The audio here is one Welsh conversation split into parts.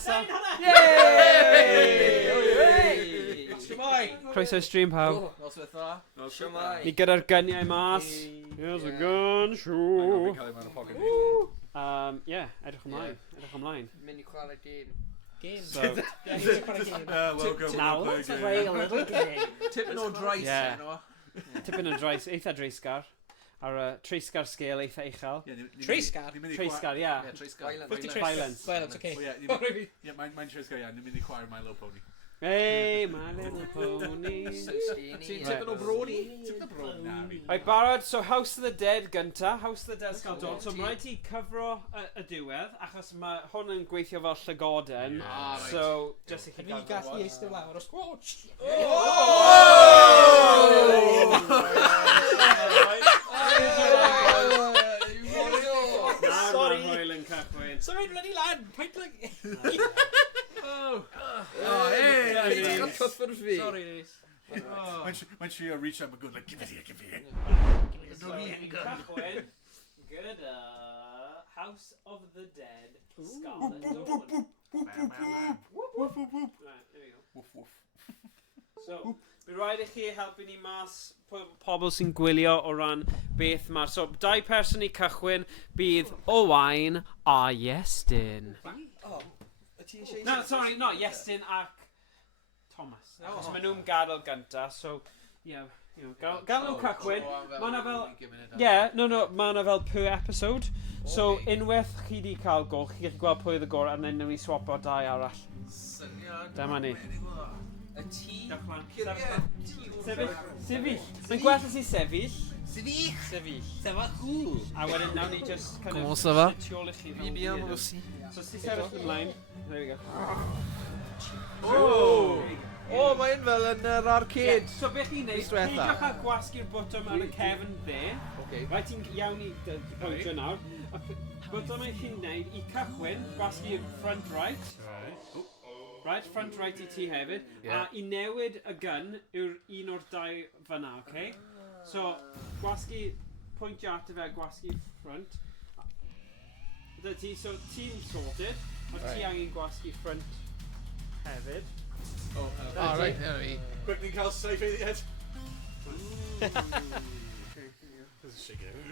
nesaf. Yay! Shwmai! Croeso stream pawb. Nos fetha. Shwmai. Ni gyda'r gyniau mas. Here's a gun show. Yeah, edrych ymlaen. Edrych ymlaen. Mynd I chwarae game. Game. So, Welcome. Now, Welcome. Play a little game. Tipyn o drais Yeah. enw. tipyn o drais, eitha dreisgar. Ar treisgar scale eitha uchel. Treisgar? Treisgar, yeah. Ie, treisgar. Violence. Violence, okay. Yeah, mae'n treisgar iawn. Ni'n mynd I chwarae My Little Pony. Hey, my little pony. Ti'n tipyn o broni? Tipyn o bron na fi. Right, barod, so House of the Dead gynta. House of the Dead gael dod. So mae rhaid ti cyfro y diwedd, achos mae hwn yn gweithio fel llygoden. So, just I chi Ni gallu eistedd lawr o squatch. Sorry. Hwyl yn cychwyn. Sorry, bloody lad. Paid like... Hey! Ti'n cael cyffwrdd fi. Sorry, Rhys. Mae'n trio reach out, mae'n good, like, give it here. Cychwyn gyda House of the Dead, Scarlet. Right, there we go. So, bydd rhaid I chi helpu ni mas pobl sy'n gwylio o ran beth mae'r... So, dau person I cychwyn bydd Owain a Iestyn. No, sorry, not Iestyn ac Thomas. So, maen nhw'n gadael gynta, so, yeah, you know, gael nhw cychwyn. Mae na fel... Yeah, no, mae na fel per episode. So, unwaith chi di cael gol, chi gallu gweld pwy oedd y gol, a then nhw'n I swap o dau arall. Dyma ni. Y tŷ. Sefyll. Mae'n gwella si sefyll. Sefyll. Sefyll. A wedyn, nawn ni just kind of... Comment ça va? Tiol I chi. Fi bien, moi aussi. So, si sefyll ymlaen. There we go. O, mae'n fel yn yr arcade. So, beth chi'n neud, peidiwch â gwasgu'r botwm ar y cefn dde. Rai ti'n iawn I pwyntio nawr. Y botwm I chi'n neud I cychwyn, gwasgu'r front right. Right, front right I ti hefyd. A I newid y gun yw'r un o'r dau fyna, okay? So, gwasgu, pwyntio at y fe, gwasgu front. So, team sorted. Mae ti angen gwasgu front hefyd. Right, there we go. Quick, ni'n cael safe head.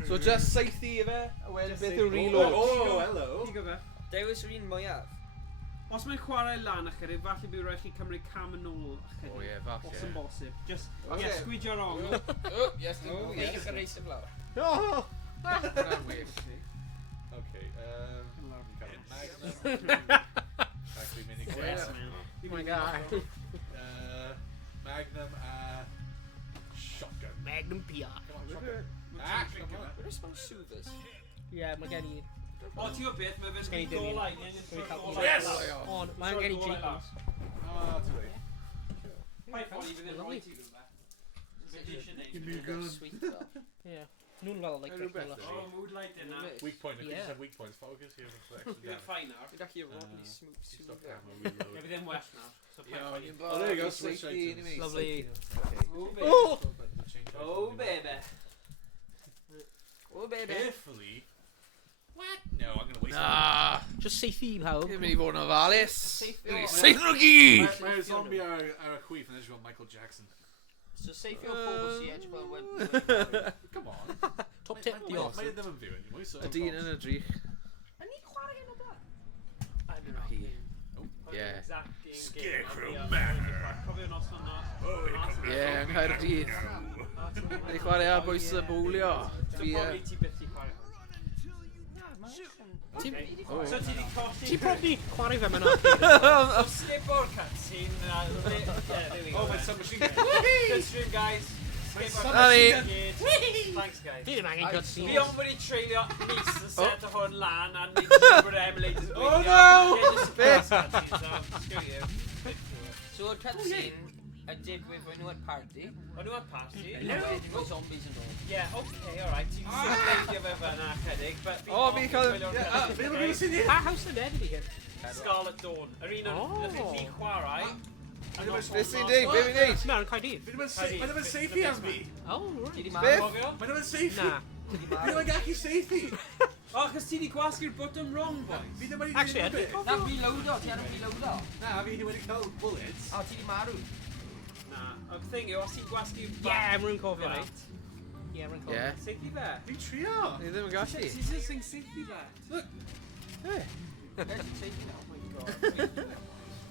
So just seithi I fe, a wedyn beth yw'r reload? Oh, hello. Ti'n gyfer? Dewis yr un mwyaf. Os mae'n chwarae lan ychydig, falle bydd rhaid chi cymryd cam yn ôl ychydig. O ie, falle. Os yn bosib. Just, Okay. yeah, sgwydio'r ongl. Yes, dwi'n cael reis y flawr. Oh! Hwna'n wych. Okay, Magnum. Actually, mini Yes, quiz. man. Oh my god. Magnum shotgun. Magnum PR. Come on, shotgun. Come on. Where's my soothers? Yeah, mae gen I... O, ti o beth, mae Sgen i fe'n dim un. golau. Yes! On, mae gen I cheap. Ah, too late. Pai ffoli, bydd yn rhoi ti rhywbeth. Beth eisiau neud? Give me a gun. Sweet stuff. Yeah. Nhw'n fel, like, Rhywbeth. rhywbeth. O, mood light yna. Weak point. I Yeah. just have weak points. Focus here for extra Bydd yn damage. ffain nawr. Dwi'n gallu rodni smooth Stop soother. ammo, reload. Bydd yn well nawr. So, pai ffoli. Oh, there you go. Switch items. Lovely. Oh, Oh, baby. Oh, baby. Carefully. What? No, I'm gonna waste Nah. Just safety pawb. Dwi'n mynd I fod yn ofalus. Safe Saith nhw gyd! Mae'r zombie ar y chwith yn edrych fel Michael Jackson. So safe your pobl si edrych fel web. Come on. Top tip, diolch. Mae ddim yn fyw anymore, so... Y dyn yn y drych. A ni chwarae hyn o blaen? Ie. Scarecrow man. Cofio'r nos o'n nos. Ie, yng Nghaerdydd. Ni chwarae ar bwys y bwlio. So, probably ti byth I chwarae. So, ti di colli... Ti probably chwarae fe mewn So, skip o'r cutscene. Yeah, there we go. Oh, my submachine gun. Good stream, guys. Skip o'r Sorry. cutscene. Thanks, guys. Fi ddim angen Fi cutscenes. ond wedi treulio mis yn set o hwn lan a nid super emulators. Oh, no! Beth? So o'r cutscene a digwydd fwy nhw at party. O'n nhw at party? A wedyn mae zombies yn ôl. Yeah, okay, alright. Ti'n sefyllio fe fyna chydig. O, fi cael... House of the Dead ydi hyn. Scarlet Dawn. Yr un o'n ddech chi chwarae. Beth sy'n deud? Be fi'n deud? Na, yn Caerdydd. Mae ddim yn safety am fi. Oh, right. Ti di Beth? marw? Mae ddim yn safety. Na. Fi ddim yn gallu safety. O, chos ti wedi gwasgu'r bottom wrong, boys. Fi ddim wedi Actually, neud Heddiw. beth. Na, reloado, ti ar y reloado. Na, fi wedi cael bullets. O, ti di marw. Na, y thing yw, os ti'n gwasgu'r Yeah, rwy'n cofio na. right. Yeah, rwy'n Ie. cofio. Safety fe. Fi'n trio. Ni ddim yn gallu. Ti'n saying safety fe. Look. Hey. There's your safety now. Oh my god.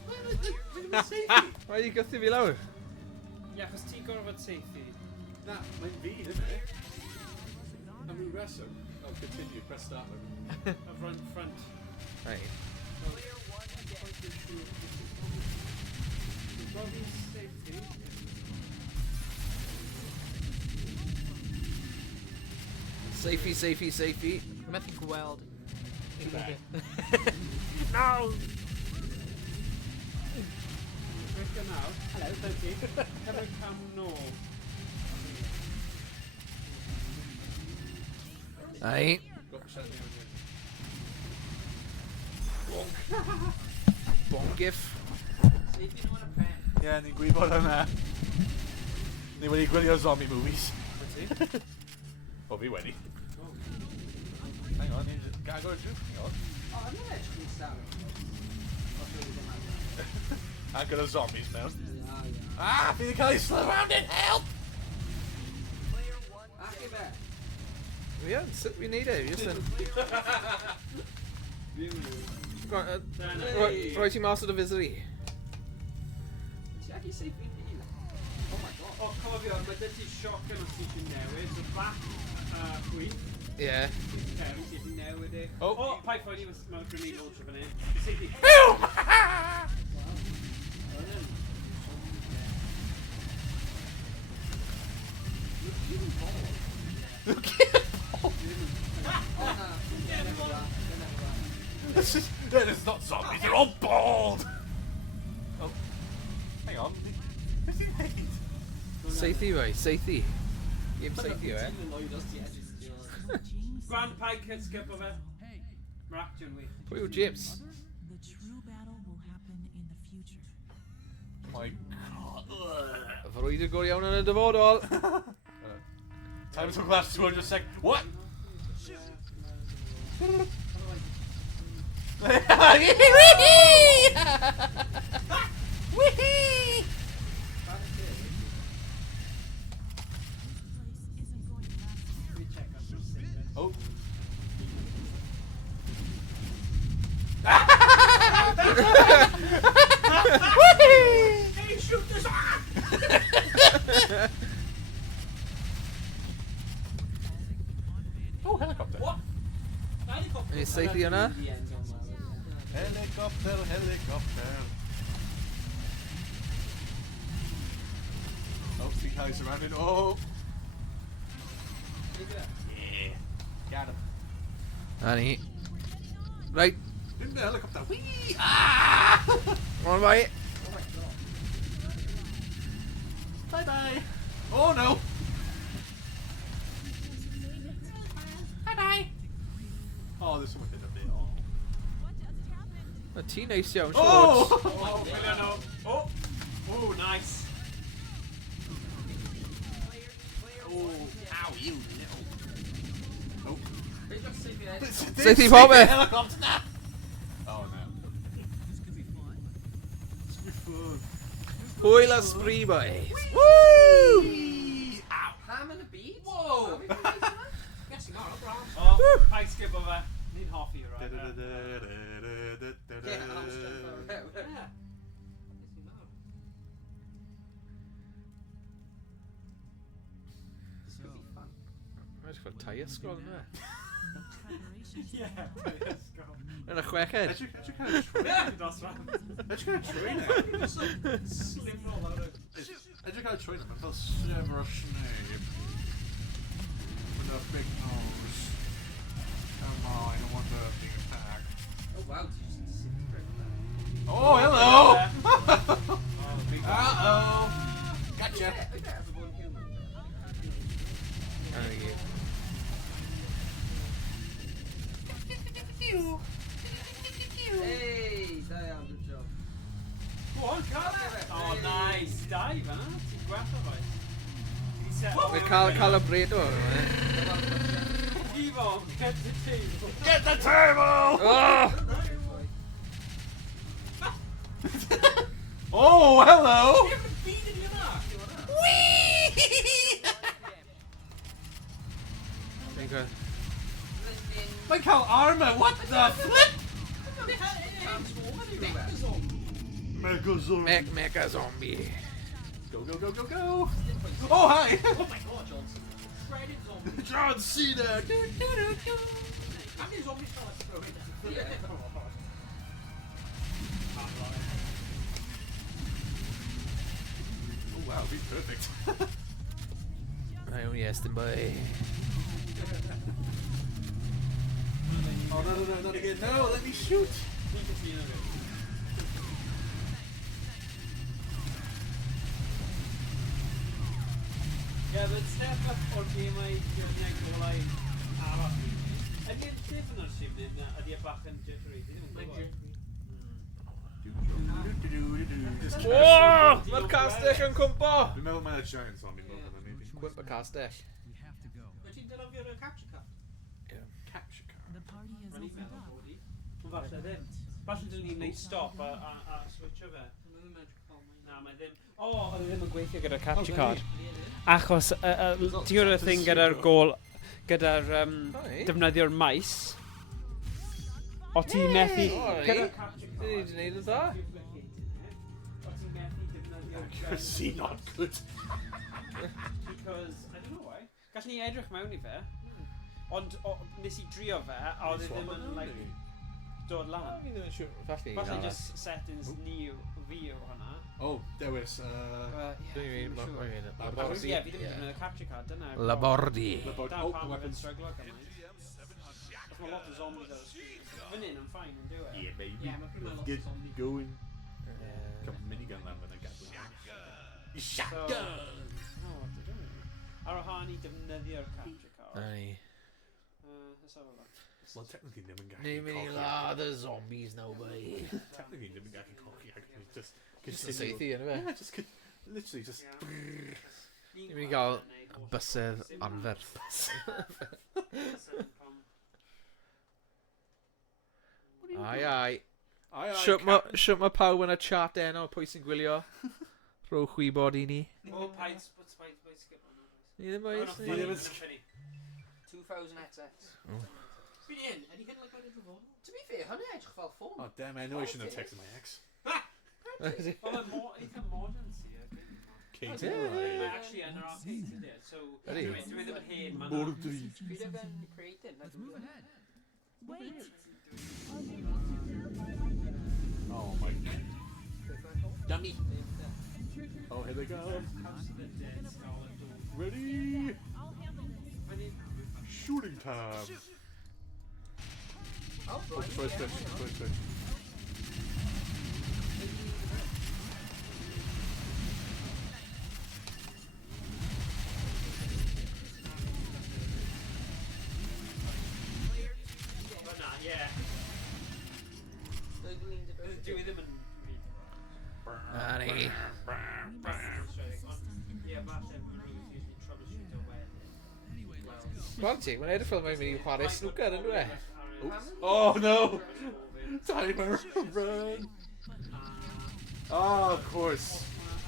Fi'n ddim yn safety. Rhaid i gythu fi lawr. Ie, chos ti'n gorfod safety. Na, mae'n fi, isn't it? Am ryw reswm. Oh, continue, press start. Y front. Right. Robbie's safety. Safety. Rwy'n methu gweld. No! Break them out. Hello, thank you. Cymryd cam nôl. Right. Got the shot down Bongif. Safety nhw'n y pen. Ie, ni'n gwybod hwnna. Ni wedi gwylio zombie movies. O, fi wedi. Hang on, ni'n gago y drwch, hang on. O, yna'n edrych yn sawd. A gyda zombies mewn. Ia. Ah, fi wedi cael ei slow round in, help! Ac i fe. Fi yn, sut fi'n neud e? Fi jyst yn... Rhoi ti mas o dy misery. Ti ac i safety ni? Oh my god. O, cofio, mae dy ti shotgun os ti'n newid. So back queen. Ie. Ceri, ti di newid e. O. O, pai ffoi ni mewn grenade launcher fan hyn. Safety. It's not zombies, they're all bald! Oh, hang on. Beth ti'n neud? Seithi roi, seithi. Dim seithi o e. Grand Pike yn skip o fe. Mrac, John Wych. Pwy yw James? The true battle will happen in the future. My god. Y frwyd y gwr iawn yn y dyfodol. Time to glass 200 sec. What? Wee! Oh. Hey, shoot this off! Oh, helicopter. What? Yn seithi yna? Helicopter, helicopter. Oh, see how he's surrounded. Oh! Yeah. Got him. A ni. Right. In the helicopter. Whee! Ah! On vai. Bye bye. Oh no! Bye bye. Oh, there's someone in a bit. Oh. Y ti'n neis iawn, Oh! George. Oh, Williano. Oh! Oh, nice. Oh, ow, you little. Oh. Seithi pob beth. Helicopter now. Oh no. This could be fun. This could be fun. Hwyl a spree, boys. Woo! Ow. Ham and a beat? Whoa! Yes, no, no problem. Oh, Pike skip o fe. Ni'n hoffi o right now. Get arms straight out. Yeah. This could be fun. Rhaid chwarae tai ysgol yna. Yeah, let's go. Yn y chweched. Edrych cael ei troi. Yeah, that's right. Edrych cael ei troi na. Slim roll out of Edrych cael ei troi na. Mae'n fel Severus Snape. With a big nose. Come on, I don't want to be attacked. Oh wow, did you just sit right there? Oh, hello! Oh, big Uh-oh. Gotcha. I bet there's one human. Yn y gyd. Hey, da iawn, good job. Go on, Scarlet. Oh, nice. Dive, yna. Ti'n gwella fe. Mae cael y bred o. Gif table! Get the table! Get the table! Oh! Oh, hello! Okay. Like how armor, what the flip? Mega zombie. Mecha zombie. Go, go, go, go, go! Oh, hi! Oh my god, Johnson. Shredded zombie. John Cena! How many zombies can I throw in there? Oh, wow, be perfect. I only Iestyn, boy. Oh, no, no, no, not again. No, let me shoot! Yeah, but step up o'r gemau gyda golau arall. Ydy'r llif yna'r sifnid na, ydy'r bach yn jittery? Dwi ddim yn gwybod. Oh! Mae'r castell yn cwmpo! Dwi'n meddwl mae'n giant zombie move yna, maybe. Cwmp y castell. We have to go. Wyt ti'n dynofio'r capture card? Capture card. The party is Rwy'n opened meddwl up. bod i. Ond falle ddim. Falle dyn ni'n neud stop a switcho fe. Na, mae ddim. O, oedd e ddim yn gweithio gyda'r capture card. Achos, ti'n gwybod y thing gyda'r gol, gyda'r defnyddio'r maes. O ti'n methu... Alright. Dyn ni wedi gwneud yn dda. O ti'n methu defnyddio'r... Accuracy not good. Because, I don't know why. Gallwn ni edrych mewn i fe. Ond nes i drio fe, a oedd e ddim yn, like, dod lan. Fi ddim yn siŵr. Falle Falle just settings new fi o hwnna. Oh, dewis. Dwi'n meddwl, Ie, fi ddim yn defnyddio capture card, dyna. Labordi. Da Oh, pan the mae'n weapons. stryglo gymaint. Os mae lot o zombies ar y sgrin. Fan hyn yn ffain yn dyw e. Yeah, baby. Yeah, mae pryd Let's lot o get zombie. going. Come minigun lan fyna gadw. Shotgun! No, what to do? Ar o han i defnyddio'r capture card. Ai. Let's have a look. Well, technically ddim yn gallu Neu mynd i cochi. lad y zombies now, boy. Technically ddim yn gallu cochi. Just Just yn seithi, yna fe. Yeah, just literally just... Ni'n mynd i gael bysedd anferth. Ai, ai. Siwt mae pawb yn y chat enw, pwy sy'n gwylio? Rhowch wybod i ni. O, paid skip on that. Ni ddim Oh, no, oes. funny, ddim yn it's funny. 2000 XX. Byd hyn, ydy hyn like wedi fod? To be fair, hynny edrych fel ffôn. Oh, damn, I know I shouldn't have texted my ex. Well, eitha modern sy, Kate. Mae actually yn yr arcade ydy, so Ydi? dwi ddim yn hen, mae'n Mordri. Byd e'n created, na dwi'n gwybod. Wait. Oh my god. Dummy. Oh, here they go. House of the Dead, Scarlet Door. Ready? Shooting time. Oh, Oh, first fish, first fish. But na, yeah. Dwi ddim yn... Ani. Yeah, falle Rhys usually troubleshoot o wedyn. Wel ti, mae'n edrych fel mae'n mynd i chwarae snooker yn dwi. Oh no! Timer, run! Oh, of course.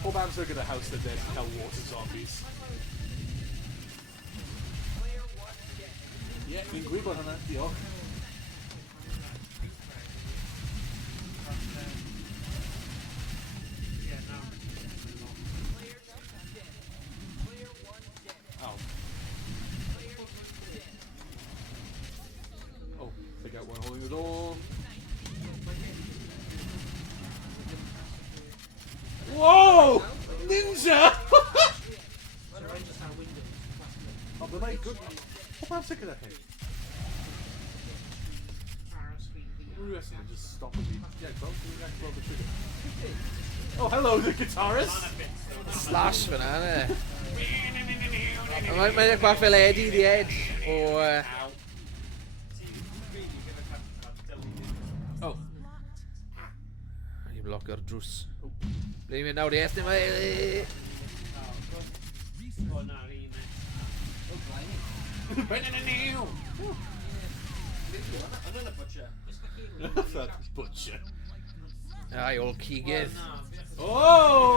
Pob amser gyda House of the Dead cael water zombies. Yeah, fi'n gwybod hwnna, diolch. Oh. Oh, they got one holding the door. Whoa! Ninja! Oh, but my good. What am I sick of that thing? Just stop and be. Yeah, bro, pull the trigger. Oh, hello, the guitarist! Slash fyna, ne? Mae'n edrych bach fel Eddie the Edge o... Oh. I blocio'r drws. Ble i'n mynd nawr, Iestyn, mae... O, na'r un. Another butcher. That butcher. Aye, old Keegan. Oh!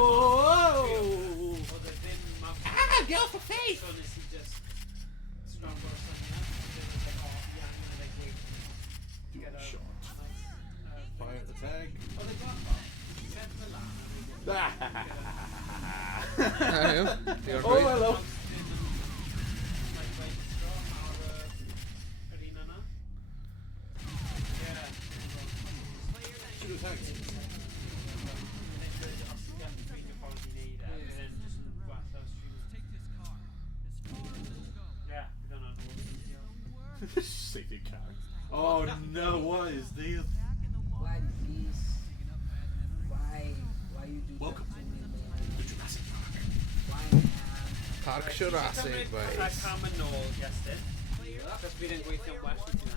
Ah, get off the face! So this is just strong or something. Do a shot. Fire at the tag. Oh, they got You're Oh, right. hello. Shoot the tags. Safety car. Oh no, what is this? Why, please? Why you do Welcome that to me, to Jurassic Park. Why? Parc Jurassic, boys. Cam yn ôl, Iestyn. Just bydd yn gweithio'n well wyt ti'n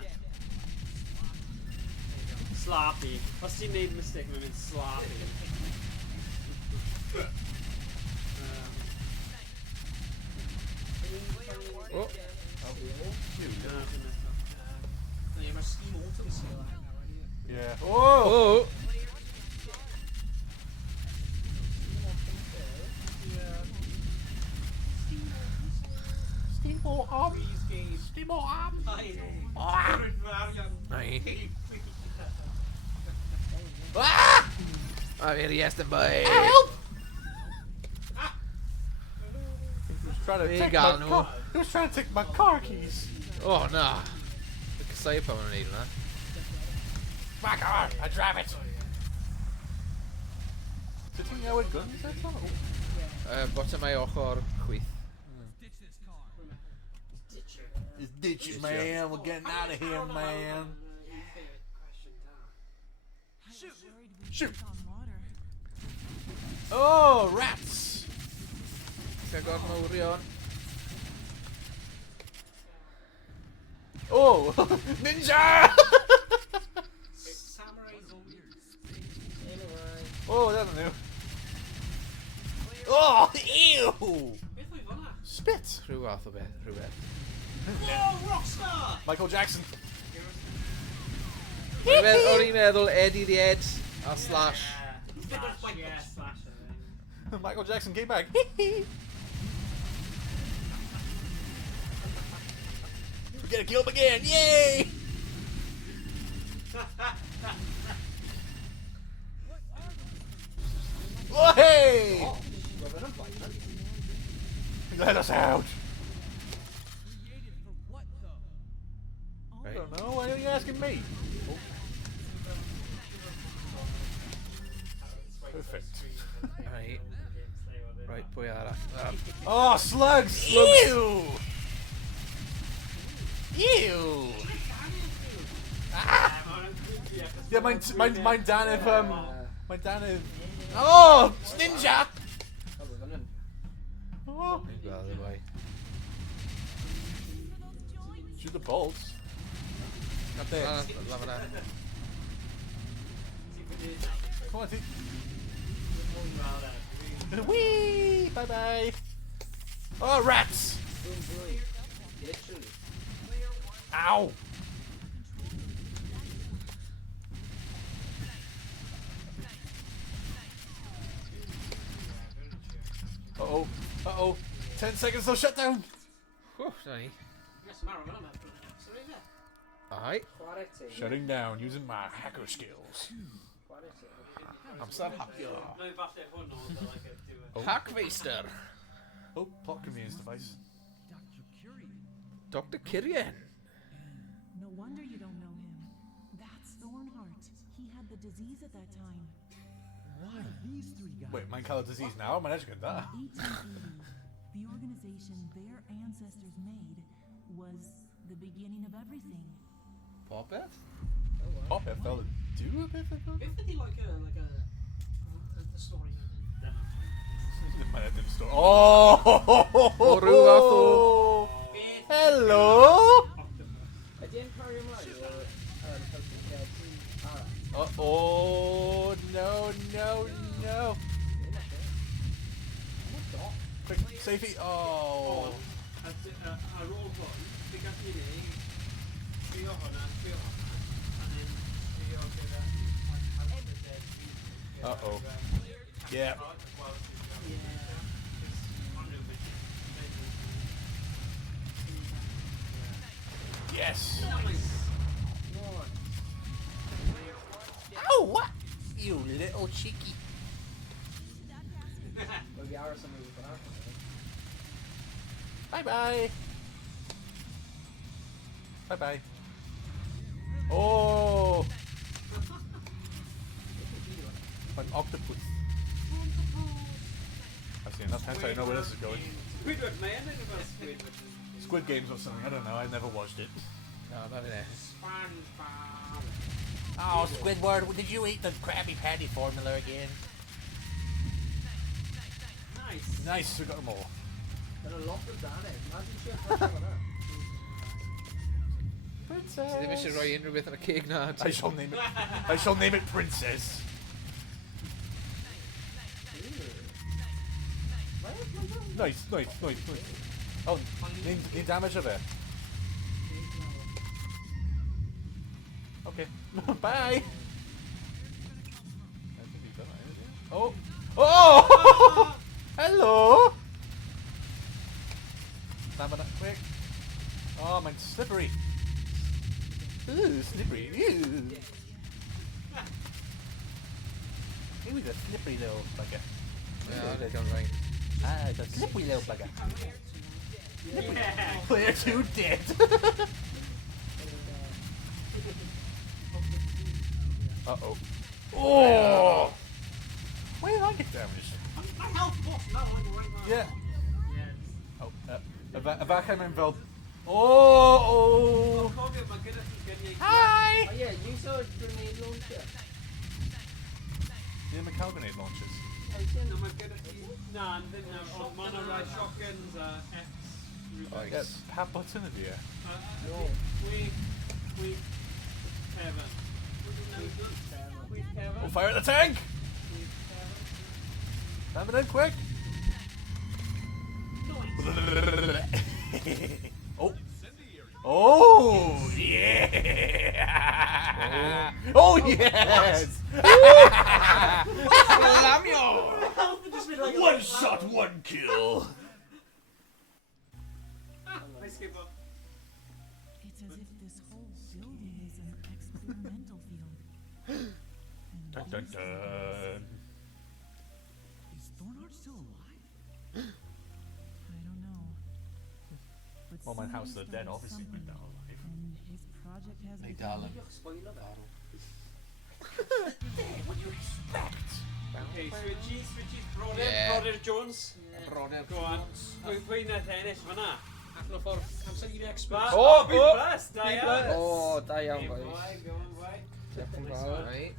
Slappy. Os ti'n neud mistake, mae'n mynd slappy. Oh. Yeah. Oh! Oh. Steamboat arm. Steamboat arm. Aye. Ah! I'm here, Iestyn, boy. Help! He was trying to There you take go, my no. car. He was trying to take my car keys. Oh, no. The casau pa ma'n neud hwnna. My car. I drive it. Did he know it guns? Bottom ai ochr chwith. Just ditch it, man. We're getting out of here, man. Shoot. Oh, rats. Cegor mawrion. Oh, ninja! Oh, that's new. Oh, ew! Spit. Rhyw fath o beth, rhywbeth. Oh, Rockstar! Michael Jackson. O'n i'n meddwl Eddie the Ed a Slash. Yeah, Slash. Michael Jackson came back. We're gonna kill him again! Yay! Oh, hey! Let us out! I don't know. Why are you asking me? Oh. Perfect. Right. Right, pwy arall. Oh, slugs! Ew! Ew! Ah! Yeah, mine dan if mine dan if. Oh, it's ninja! Oh. Gweld y boi. Shoot the bolts. Not there. Laf yna. Come on, T. Whee! Bye bye. Oh, rats! Ow! Uh-oh. Uh-oh. 10 seconds till shutdown. Whew, na ni. Aye. Shutting down using my hacker skills. I'm so happy. Hackmeister. Oh, plot convenience device. Dr. Kirian. No wonder you don't know him. That's Thornheart. He had the disease at that time. Wait, mine colour disease now? Man, I just got that. 1880, the organization their ancestors made was the beginning of everything. Popeth? Oh, I fell to do a bit of If they do like a story. Oh! rhyw fath o- Hello! Ydy'n cario ymlaen Oh, no, no, no. Quick, safety. Oh. Ar ôl hwn, Be gall chi neud. Trio hwnna. And then trio gyda House of the Dead. Uh-oh. Yeah. Yes. Oh, what? You little cheeky. Well, we are somewhere we can Bye-bye. Bye-bye. Oh! An octopus. I've seen enough hentai, I know where this is going. Squidward, man. I never Squidward. Squid Games or something, I don't know, I never watched it. No, not in there. Oh, Squidward, did you eat the Krabby Patty formula again? Nice. Nice, we got them all. There are a lot of that, Imagine shit like that. Ti ddim eisiau rhoi unrhyw beth yn y ceg na. I shall name it Princess. Nice. Oh, need damage of it. Okay. Bye. Oh. Oh! Hello! Stamina, quick. Oh, mine's slippery. Ooh, slippery. Ooh. He was a slippery little bugger. Yeah, they don't right. Ah, it's a slippery little bugger. Yeah. Player 2 dead. Uh-oh. Oh! Why did I get damaged? My health lost now, like right now. Yeah. Oh, Avacam involved. Oh! Hi! Oh yeah, you saw a grenade launcher. The McCall grenade launchers. Mono right shotguns, X. Yeah, Pat Button of you. We Kevin. Oh, fire at the tank! Slam it in quick! Oh! Oh! Yeah! Oh, yes! One shot, one kill! It's as if this whole building is an experimental field. Dun dun dun! Is Thornard still alive? I don't know. But Well, my house someone is dead, started obviously, but something, now alive. and his project has Hey, begun. darling. Spoiler that. What do you expect? Okay, switchies, Yeah. Broder Jones. Broder Go on. Pwy'n nath ennill fyna? Allan o ffordd, amser i'r expert. Oh, B+, da iawn. O, da iawn, boys. Go on, boy. Diolch yn fawr. Right.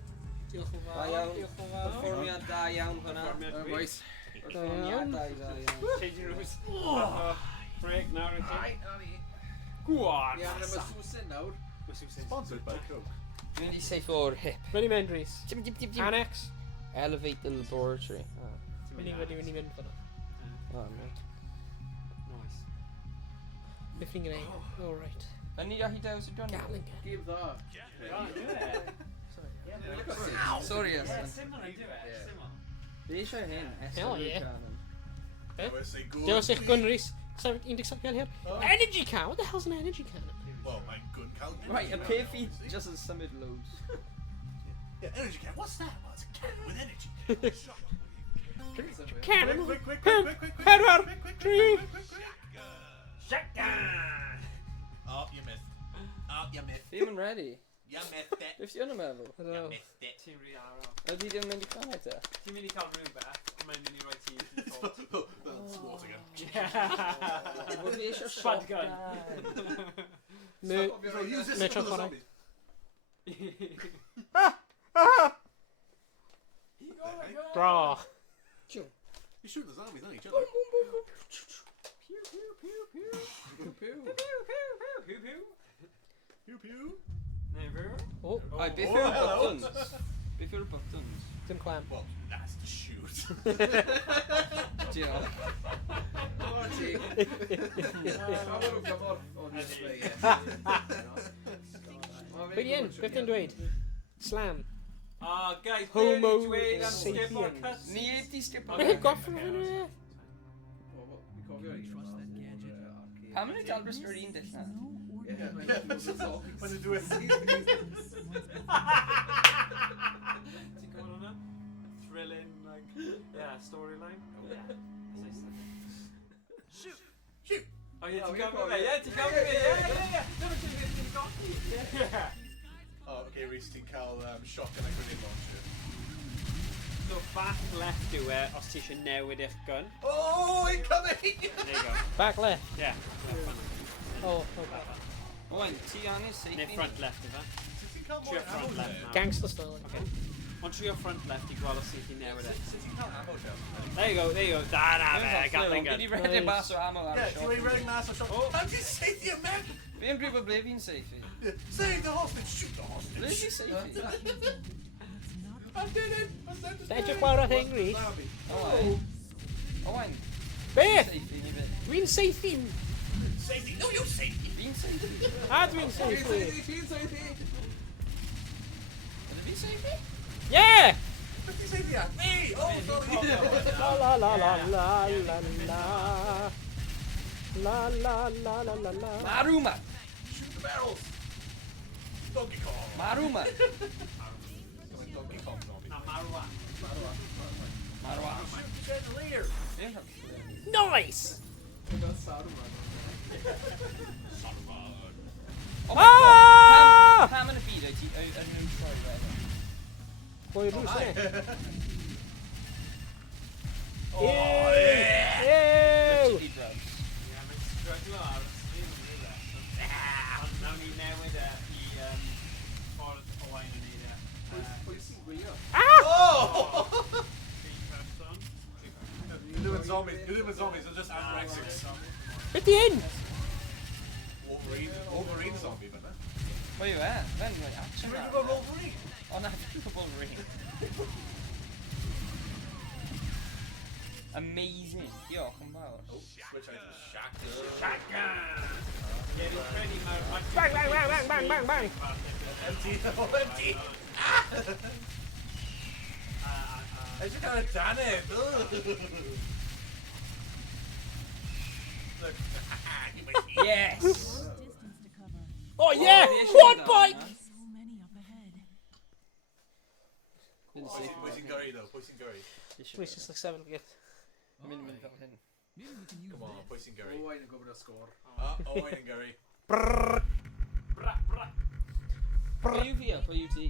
Diolch yn Da fawr. iawn. Diolch yn fawr. Perfformiad da iawn hwnna. Boys. Perfformiadau da iawn. Changing rooms. Break now, Richard. Go on. Ie, mae'n swsyn nawr. Sponsored by Coke. Dwi'n mynd i safe o'r hip. Ready mynd, Rhys. Dim. Annex. Elevate the laboratory. Mynd i fynd fyna. Oh, man. Nice. Beth ni'n gwneud? All right. Yn ni ahi dews y dron? Gatling. Give that. Wow. Sorry, Yeah, Iestyn. similar, do it. Similar. Fi eisiau hyn. Hell yeah. Cannon. Dewas eich gun, Rhys. 17 gael here. Energy can? What the hell's an energy cannon? Well, my gun count. Right, appear fi just as symud loads. Yeah, energy can. What's that? Well, it's a cannon with energy. Cannon. Quick. Pedwar. Tri. Shotgun! Oh, you missed. Fi ddim yn ready. You missed it. Beth ti yn y meddwl? Hello. Ti'n rili araf. Ydy ddim yn mynd i cael eto? Ti'n mynd i cael rhywbeth, mae'n mynd i roi ti i ffwrdd. Sports again. Fod fi eisiau Shotgun. Bro, use this Metro for the Chwarae. zombies. Bra. You shoot the zombies, don't you? Pew, pew. Pew pew. Never. Oh. Ai, beth Oh, yw'r hello. buttons? Beth yw'r buttons? Dim clam. Well, that's the shoot. Diolch. Be un, beth yw'n dweud? Slam. Guys, Homo dweud am skip o'r sapiens. cuts. Ni heb di skip Mae hyn goffo fan yna. Pam yn y dal brys yr un dill na? When they do it. Ti'n gwybod hwnna? Thrilling, like, yeah, storyline. Yeah. Shoot! Oh, yeah, ti'n gofio fe, yeah, ti'n gofio fe, yeah. No, ti'n gofio. Yeah. Oh, okay, Rhys, ti'n cael shock yn y grenade launcher. So, back left yw e, os ti eisiau newid eich gun. Oh, incoming! There you go. Back left. Yeah. Oh, okay. Owain, ti angen seithi? Neu front left, yfa. Sut ti'n cael Trio more front ammo left there? now. Gangster style. Okay. Ond trio front left i gweld os ti newid e. Sut ti'n cael ammo there? There you go, there you go. Da, Gatling gun. Fi di redeg mas o ammo ar y Yeah, ti'n shop. wedi redeg mas o shot. Pam ti'n seithi y men? Fi yn gwybod ble fi'n seithi. Save the hostage, shoot the hostage. Ble fi seithi? I did it! Edrych chwarae thing, Rhys. Owain. Owain. Beth? Seithi ni beth. Dwi'n seithim. Safety! No, you safety! Fi'n seithi. A dwi'n seithim. Ydy fi'n seithi? Yeah! Beth ti'n safety at? Me! Oh, sorry! La la la la la la la. La la la la la la. Marw ma. Shoot the barrels! Donkey Kong! Marw ma. Donkey Kong zombie. Na, marwa. Marw a. Shoot the chandelier! Fi'n Nice! Oh, pam yn y byd wyt ti yn nhw'n troi fe? Pwy yw'r rhywbeth? Oh, yeah! Ew! Ti drugs. Ie, mae'n struglo ar slim rhywbeth. Ond nawn ni newid e i ffordd Owain yn neud e. Pwy sy'n gwylio? Ah! Oh! Three person. You're doing zombies, they're just anorexics. Beth di hyn? Wolverine zombie, but Pwy yw e? Fe'n rhoi action Ti'n ar. gwybod Wolverine? O na, fi'n gwybod Wolverine. Amazing. Diolch yn fawr. Oh, switch out to Shaq. Shotgun! Ie, fi'n credu mae'r... Bang, bang, bang, bang, bang, bang, bang. Empty, empty! Edrych ar y danedd! Look, Yes! Distance to cover. Oh yeah! Oh, Quad bike! So many up ahead. Pwy sy'n gyrru though, pwy sy'n gyrru? Rhys just like 7 gift. Mynd fel hyn. Maybe we can use Come on, pwy sy'n gyrru? Owain yn gwybod y sgôr. Owain yn gyrru. Pwy yw fi o? Pwy yw ti?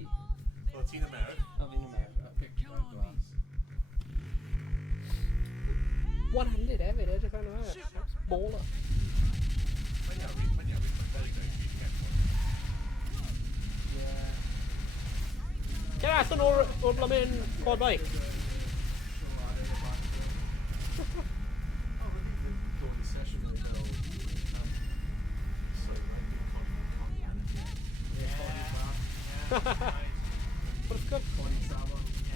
O, ti'n Americ? O, fi'n America. count on me. One-handed hefyd, edrych arno fe. Baller. Mae'n iawn, mae'n very good. Get allan o'r blamen quad bike. What's good?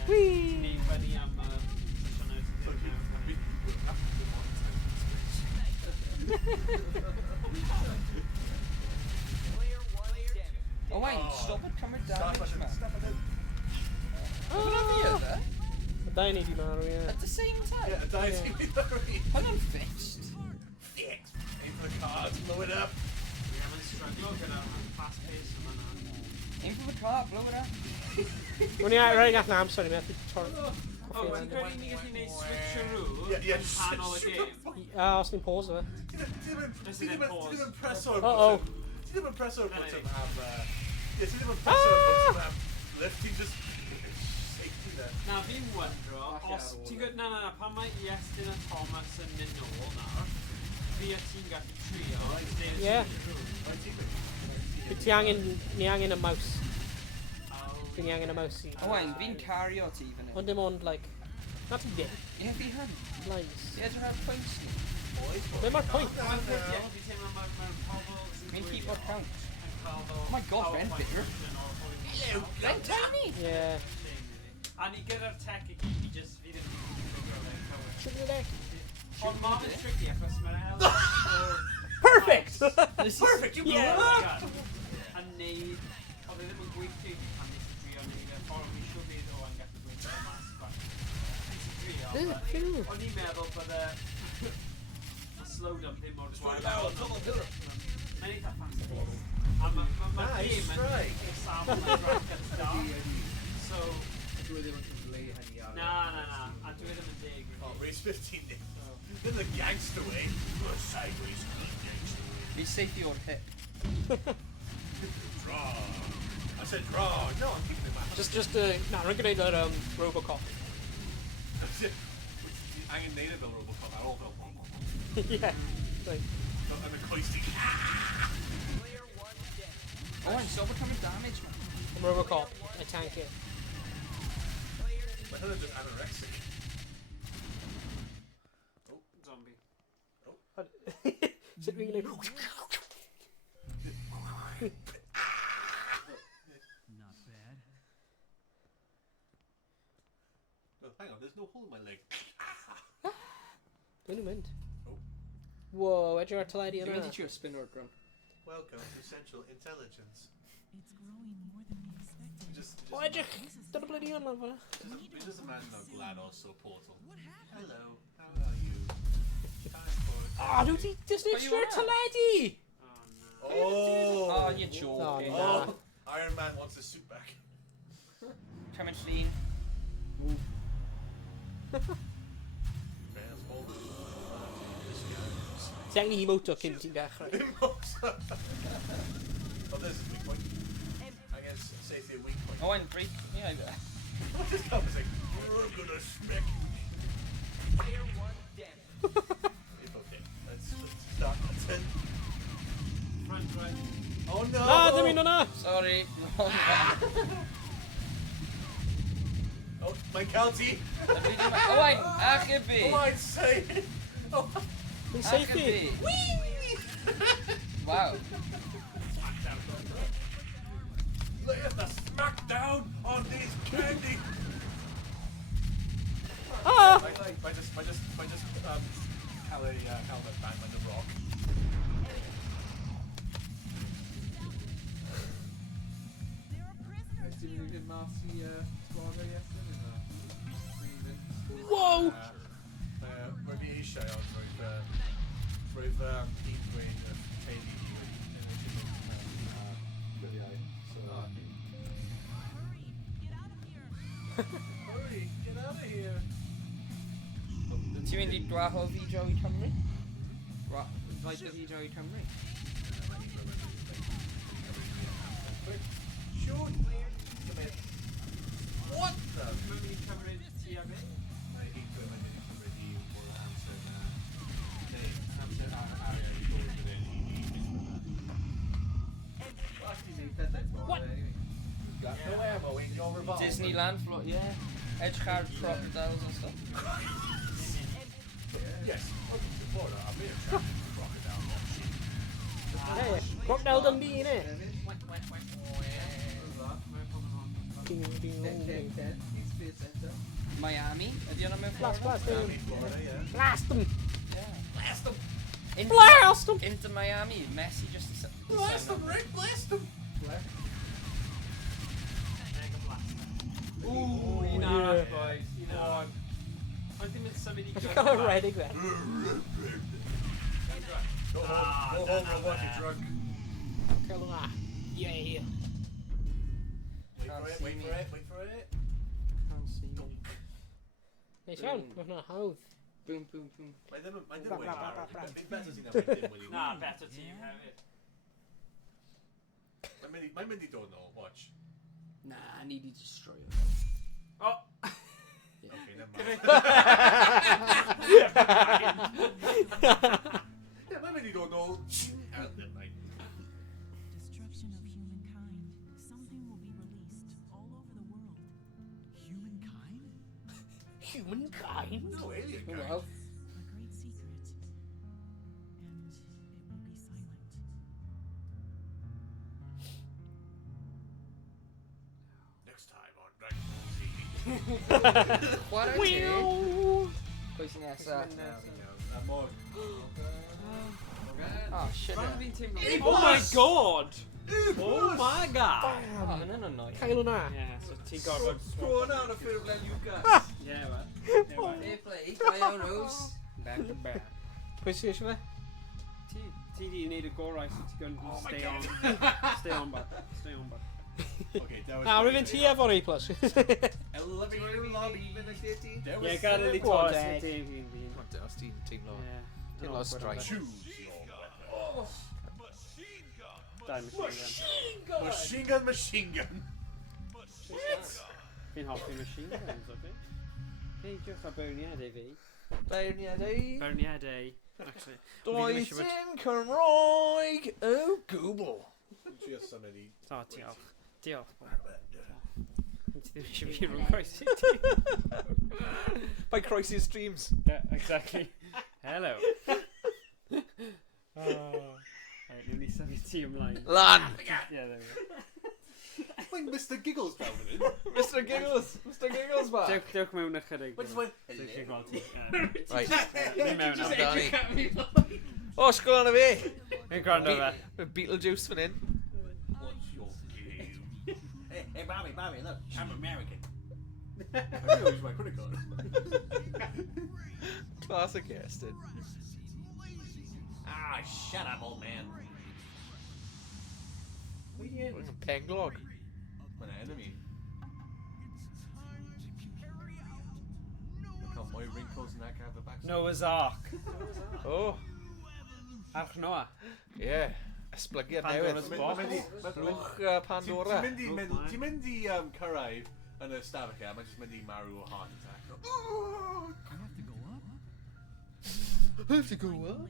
Whee! Ni fyny am sesiynau sy'n Owain, stop it, cymryd damage ma. Ah! Hwna fi oedd e? Y dau ni di marw, ie. At the same time? Yeah, die sy'n gyrru. Hwna'n fixed. Fixed! Aim for the cards, blow it up. Ie, mae'n struglo gyda fast pace yma na. Aim for the car, blow it up. O'n i rhaid gath na amser ni, methu tor... O, ti'n credu ni gallu gwneud switcheroo Yeah, yn canol y shut game? A os ni'n pause fe. Ti ddim yn preso ar Uh-oh. bwtwm. Ti ddim yn preso ar bwtwm am... Ie, ti ddim yn Ah! preso ar bwtwm am lift, ti'n just... safety there. Na, fi'n wondro, os ti'n gwybod, na, pan mae Iestyn a Thomas yn mynd nôl nawr, fi a ti'n gallu trio, i wneud y Ie. switcheroo. Ti angen, ni angen y mouse. Fi ni angen y mouse i. Owain, fi'n cario ti fan hyn. Ond dim ond, like... Na ti ddim. Ie, fi hyn. Nice. Fi edrych ar pwynt ni. Be mae'r pwynt? Mae'n peth, ie, fi'n teimlo mae'r pobl sy'n Fi'n keep o'r count. yn cael fel... Oh my god, Ren bitter. Hello, Ren tiny! Ie. A ni gyda'r tech i gyd, fi just fi ddim yn gwybod cywir. Should we there? Ond mae'n tricky achos mae'n element Perfect! Perfect, you blew Yeah, it oh my up! god. A neud, oedd e ddim yn gweithio pan nes i drio neud e. Ffordd fi siw byd o yn gallu gweithio mas, but nes i drio, but o'n i'n meddwl bod y slow dump ddim mor gwael. Mae'n eitha fast. A mae game yn example like right at the start. So... Dwi ddim yn cyfleu hynny ar... Na. A dwi ddim yn dig. Oh, race 15 days. Then the gangster way. You're a sideways gangster. Fi'n seithi o'r hip. Draw. I said draw. No, I'm keeping it back. Just na, rwy'n gwneud yr Robocop. That's it. Angen neud fel Robocop ar ôl fel... Yeah. Right. I'm a coisting. Oh, I'm so becoming damage, man. I'm Robocop. I tank it. My husband just anorexic. Zombie. Sut fi'n gwneud... Not bad. Oh, hang on, there's no hole in my leg. Dwi'n mynd. Oh. Whoa, edrych ar teledu Dwi'n mynd yna. i trio spin o'r grwn. Welcome to Central Intelligence. It's growing more than we expected. Just O, edrych! Dyna ble di yn lan fan'na. just imagine a GLaDOS or Portal. Hello, how are you? Time for... O, nhw di Disney you trwy'r are. teledu! Oh no. Oh! Oh, you're joking. Oh, Oh! Iron Man wants his suit back. Coming clean. Man's old. This guy. Ti angen i emoto cyn ti'n dechrau. Oh, there's his weak point. I guess safety a weak point. Oh, I'm break. Yeah, What's this guy was like, we're gonna smack. Okay, let's start at 10. Front right. Oh no! Na, dim un o'na! sorry. Oh, my county! Oh, I'm Achibi. Oh, I'd say it! Oh, Dwi'n seithi! Wow. look at the smackdown on these candy! Ah! I just have a helmet band like the rock. Whoa! Mae fi eisiau ond roedd un dweud y teulu i wedi gwyliau. Hurry, get out of here! Ti'n mynd i dwaho fideo i Cymru? Faint o fideo i Cymru? Shoot! What the? Mae'n mynd i cymryd ti a fi? Mae hi dwi'n mynd i cymryd i fod amser na... Neu, amser arian i ddod gyda What? Got no ammo in your revolver. Disneyland float, yeah. Edge hard crocodiles and stuff. Yes, welcome to Florida. I'm here to track crocodile shit. Hey, Crocodile Dundee, innit? Miami? Ydi hwnna mewn Florida? Blast, Miami, Florida, yeah. blast them! Blast them! Blast them! Into Miami. Messi just to Blast them, Rick! Blast them! Ooh, un arall, boys. Un arall. Ond dim yn symud i I've got a redig there. Go home, robotic drug. Cael hwnna. Yeah. Wait for it. Can't see. Neis iawn, mae hwnna hawdd. Boom, boom, boom. Mae ddim yn Bra, weud bra, bra, ar. bra. Mae'n better sy'n newid dim wedi. Na, better team hefyd. Mae'n mynd i dod nôl, watch. Nah, I need to destroy it. Oh! Okay, never mind. Yeah, mae'n mynd i dod nôl. Never mind. Destruction of humankind. Something will be released all over the world. Humankind? Humankind? No alien Oh, guy. well. A great secret. And it will be silent. Next time on Dragon Ball Z. Chwarae teg. Pwy sy'n nesa? Mor. Oh, shit. Oh my god! Oh my god! Oh, mae'n annoying. Cael hwnna. Yeah, so ti'n gorfod... Thrown out of ffurflen Lucas. Yeah, well. Fair play, my own rules. Back to back. Pwy sy'n eisiau fe? Ti di wneud y gorau so ti'n gwybod stay on. Stay on, bud. Stay on, bud. Okay, that was... Na, rwy'n ti efo'r A+. Yeah, gadael i to. Os ti'n teimlo... Teimlo strike. Choose your weapon. Machine gun. Machine gun. Fi'n hoffi machine guns, okay? Peidiwch a byrniadau fi. Beirniadau. Byrniadau. Actually. Doedd dim Cymraeg o gwbl. Just somebody. O, diolch. Diolch. Ti ddim eisiau fi rhwng croesi ti. By Croesi's Streams. Yeah, exactly. Hello. Alright, newn ni symud ti ymlaen. Lan! Yeah, there we go. Like Mr. Giggles down in it. Mr Giggles! Mr Giggles ba! Dewch mewn ychydig. What's my... Dewch chi'n gweld ti. Right. Ni mewn am. Dani. O, sgol yna fi! Fi'n gwrando fe. Beetlejuice fan hyn. What's your game? Hey, Bobby, look, I'm American. I really use my credit card. Classic Iestyn. Ah, shut up, old man. Penglog. An enemy. Look how my wrinkles and that have the back. Noah's Ark. Oh, Arch Noah. yeah. Esblygiad Pandora's newydd. box. Blwch Pandora. Ti'n mynd i cyrraedd yn y stafell e, mae'n just mynd i marw o heart attack. I have to go up.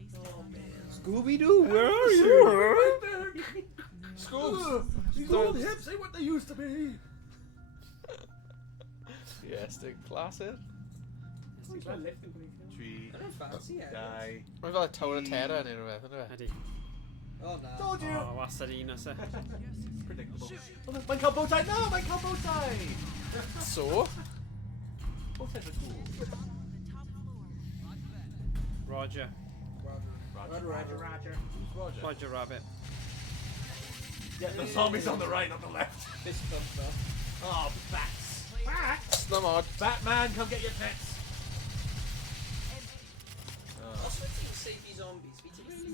Scooby-Doo, where are you? Schools! These old hips ain't what they used to be! Iestyn, classic. 3, Fancy, yeah. die. Mae'n fel y Tower of Terror neu rhywbeth, ynddo fe? Ydy. Oh, no. Told you! O, wastad un os e. Predictable. Mae'n cael bow tie! No, mae'n cael bow tie! So? Bow ties are cool. Roger. Roger. Roger Rabbit. Yeah, the zombies on the right, not the left. This club stuff. Oh, bats! Bats! Snymod. Batman, come get your pets! Os wyt ti'n safety zombies, fi ti'n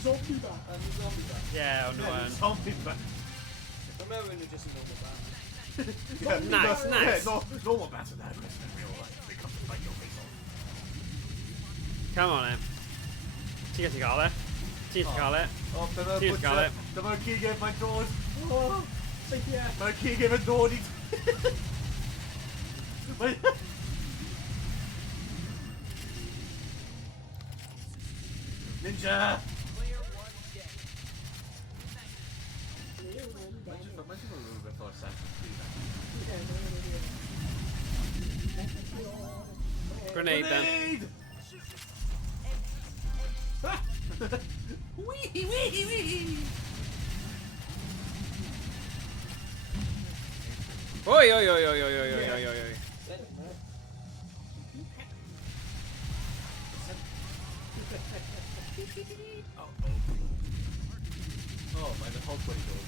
Zombie bat! Zombie bat. Yeah, o nhw yn. Zombie bat. Mae mewn nhw jyst yn normal bat. Yeah, Nice, nice. Yeah, normal bats are that aggressive in real life. They come to bite your face off. Come on, em. Ti'n gallu gael e? Ti'n gallu gael e? Oh, Ti'n gallu gael e? dyma'r cigef mae'n dod. Oh, mae'r cigef yn dod i... Ninja! Mae'n siŵr rhywbeth beth o'r Assassin's Creed. Grenade, then. Grenade! Wee wee wee! Oi, oi, oi, oi, oi, oi, oi, oi, oi. Oh, mae'n y hog wedi dod.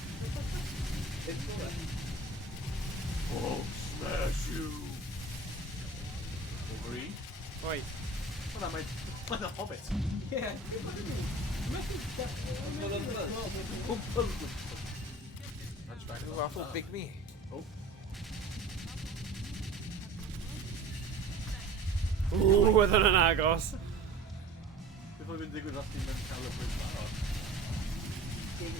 Oh, smash you! Overy? Oi. Hwna, mae'n y hobbit. Mae'n fath o big me. Ww, oedd hwnna'n agos. Beth oedd yn digwydd os ti'n mynd cael y bridge barod? Game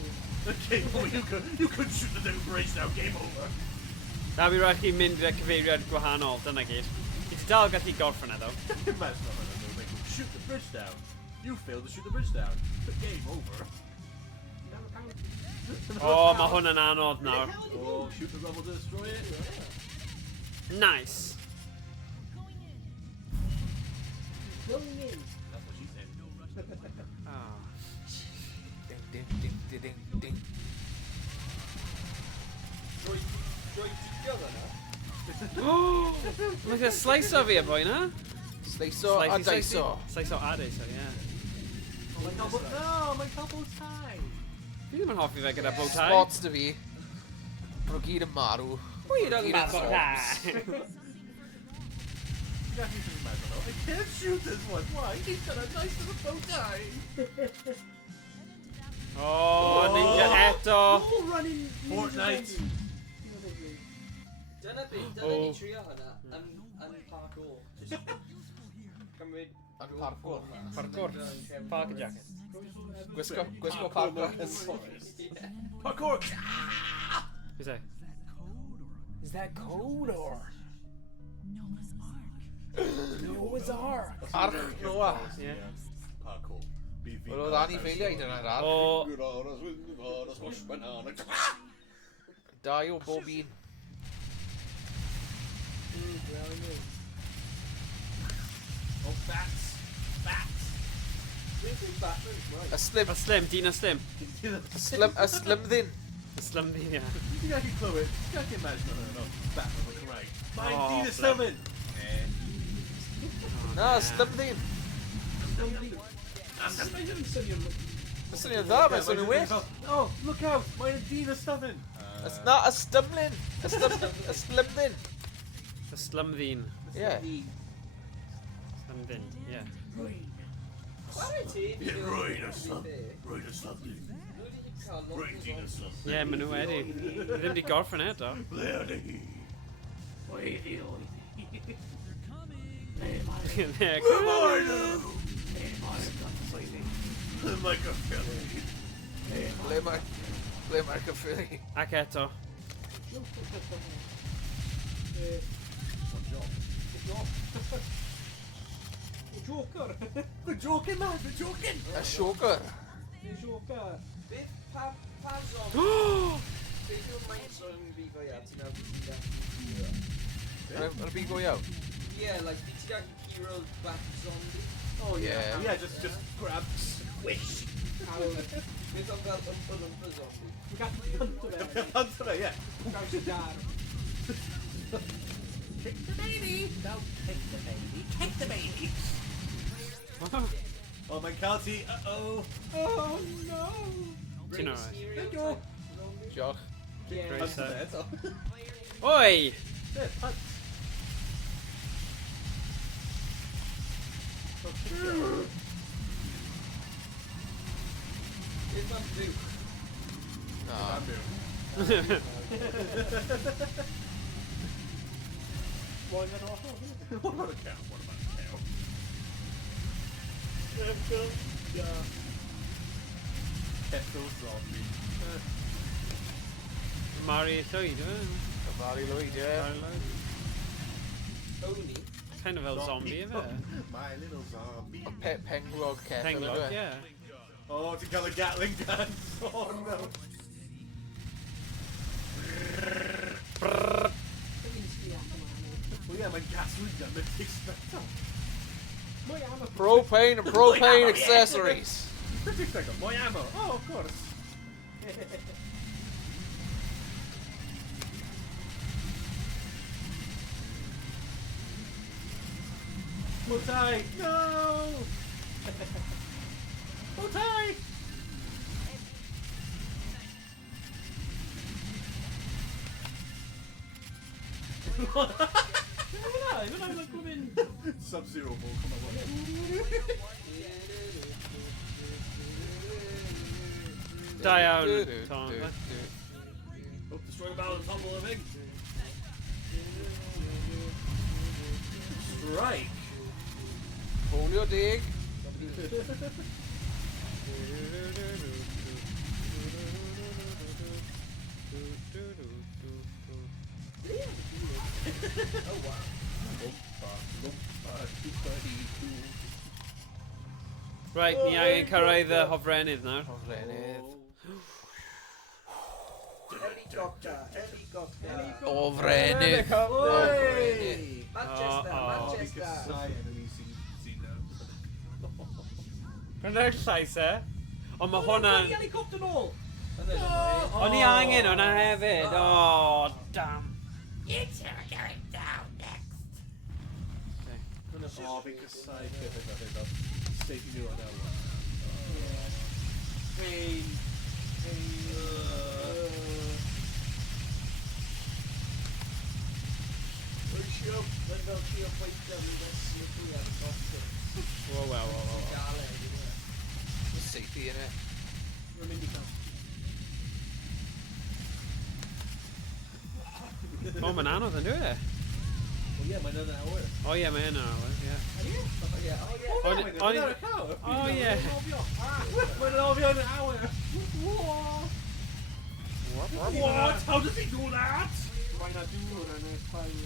over. You couldn't shoot the little bridge now. Game over. Na fi rhaid chi mynd i'r cyfeiriad gwahanol, dyna gyd. Ti ti dal gallu gorffen edo. That's not what I'm doing. Shoot the bridge down. You failed to shoot the bridge down. The game over. O, mae hwn yn anodd nawr. Oh, shoot the rubble to destroy it. Nice. That's what she said. Ah. Ding, ding, ding, ding, ding. Mae'n cael slice o fi y boi na? Sleiso a daiso. Slice o a daiso, ie. Mae'n cael bow tie. Fi ddim yn hoffi fe gyda bow tie. Spots dy fi. Maen nhw gyd yn marw. We don't Gyd yn matter. sobs. I can't shoot this one. Why? He's got a nice little bow tie. O, ninja eto. Fortnite. Dyna ni trio hynna yn parkour. Just cymryd... Yn parkour. Parkour. Parkour jacket. Gwisgo parkour. Parkour. Is that? Is that code or? Noah's Ark. Arch Noah. Ie. Parkour. Wel, oedd anifeiliaid yn yr arch. O, Dau o bob un. Oh, bats. Bats. Y slim. a slim, dyn a slim. Y slim ddyn. Y slim dyn, ie. Ti'n gallu clywed? Ti'n gallu imagine hwnna? Bat yn y Cymraeg. Mae'n Oh, dyn y Flint. sylfyn. Na, y slim ddyn. Y swnio'n dda, mae'n swnio'n well. Oh, look out! Mae'n dyn y sylfyn. Na, y stymlyn. Y slim ddyn. Y slim ddyn. Ie. Slim ddyn, ie. Chwarae ti? Rwy'n y sylfyn. Rwy'n y sylfyn. Rwy'n dyn y sylfyn. Ie, maen nhw wedi. Ni ddim wedi gorffen eto. Ble ydy hi? Oeddi. Ie, come on. Mae gyffili. Ble mae'r cyffili? Ac eto. Joker. We're joking, man. We're joking. Y siogr. Joker. Beth pa zombie? Beth yw'r maint o'n fi go iawn? Ti'n Yn y byd go iawn. Yeah, like, ti'n gallu hero back zombie? Oh yeah. Yeah, just grab, swish. Beth o'n fel ympa zombie? We got the hunter. Hunter, yeah. Gael sy'n dar. Kick the baby. No, kick the baby. Kick the baby. Oh, mae'n cael ti. Uh-oh. Oh no. Ti'n alright? Heddiw. Diolch. Yeah. Hunter eto. Oi! Yeah, punt. Beth o'n byw? Na. What about a cow? What about a cow? Yeah. Kettle zombie. Mari Llwyd, yw e? Cyfaru Lwyd, ie. Mari Llwyd. Tony? Kind of fel zombie, yw e? My little zombie. Penglog Kethel. Penglog, ie. Oh, ti'n cael y Gatling gun. Oh no. Well, yeah, mae'n gas gun, mae'n expecto. Propane and propane accessories. Mae'n expecto, my ammo. Oh, of course. Multi! No! Multi! Sub-Zero ball, come on. Da iawn, Tom. Oh, destroy the balance, humble living. Strike! Folio dig. Right, ni angen cyrraedd y hofrennydd nawr. Hofrennydd. Helicopter, helicopter. Ofrennydd. Ofrennydd. Manchester, Manchester. Gwneud llais e? Ond mae hwnna'n... Helicopter nôl. O'n i angen hwnna hefyd. O, damn. It's our character. O, fi'n cysau pethau na hyn o. Stacey nhw yn awr. Pain. Whoa. There's safety in it. O, mae'n anodd yn dweud e? O ie, mae'n yna awr. O ie, mae yna awr, ie. O ie. Mae'n yna awr. O ie. Mae'n ofio yn awr. What? How does he do that? Mae'n a dŵr yn y chwalu.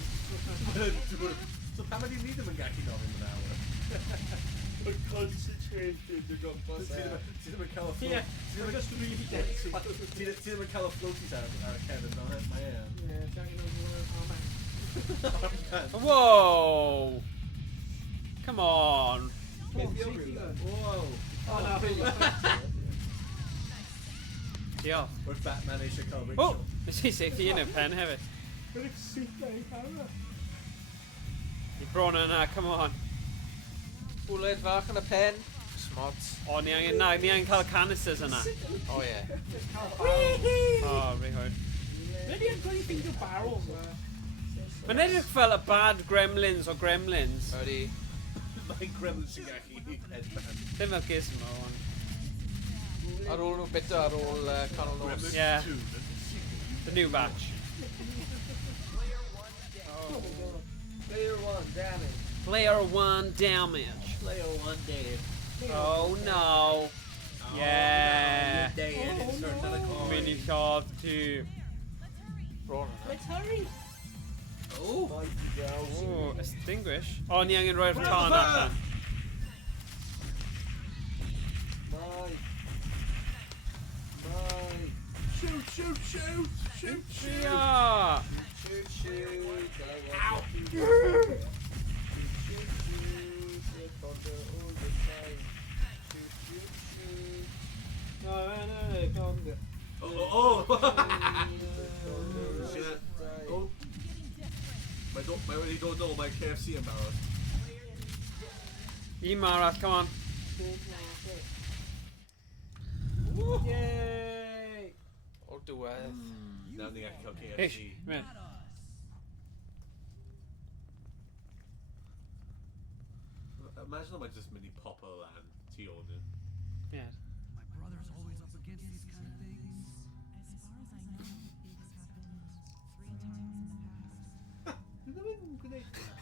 So pam ydy ni ddim yn gallu gofyn yn awr? Mae'n concentrated yn gofos. Ti ddim yn cael y float. Ti ddim yn cael y floaties ar y cefn, no? Mae e. Ie, dragon over armor. Whoa! Come on. Whoa. Oh, no. Diolch. Wrth Batman eisiau cael O! Rachel. Nes i safety yn y pen hefyd. Mae'n exciting, camera. I bron yna, come on. Bwled fach yn y pen. Smots. O, ni angen cael canisters yna. Oh yeah. O, rhi hwyr. Maybe I'm going to think of barrels. Mae'n edrych fel y bad gremlins o gremlins. Ready? Mae'n gremlin sy'n gallu headband. Ddim fel gizmo, ond... Ar ôl nhw bita ar ôl canol nos. Yeah. The new batch. Player 1, damage. Player 1 damage. Player 1 dead. Oh no. Yeah. Dead. It's another call. Mini shot 2. Bron. Let's hurry. Oh. Ooh, extinguish. O, ni angen rhoi'r tân allan. Shoot. Yeah. Ow. Oh. Mae wedi dod nôl, mae KFC yn barod. Un arall, come on. Yay. O'r diwedd. Nawr ni'n gallu cael Ish, KFC. come in. Imagine o'n just mynd I pop o lan tu ôl nhw. Yeah. My brother's always up against these kind of things. As far as I know, it has happened 3 times in the past.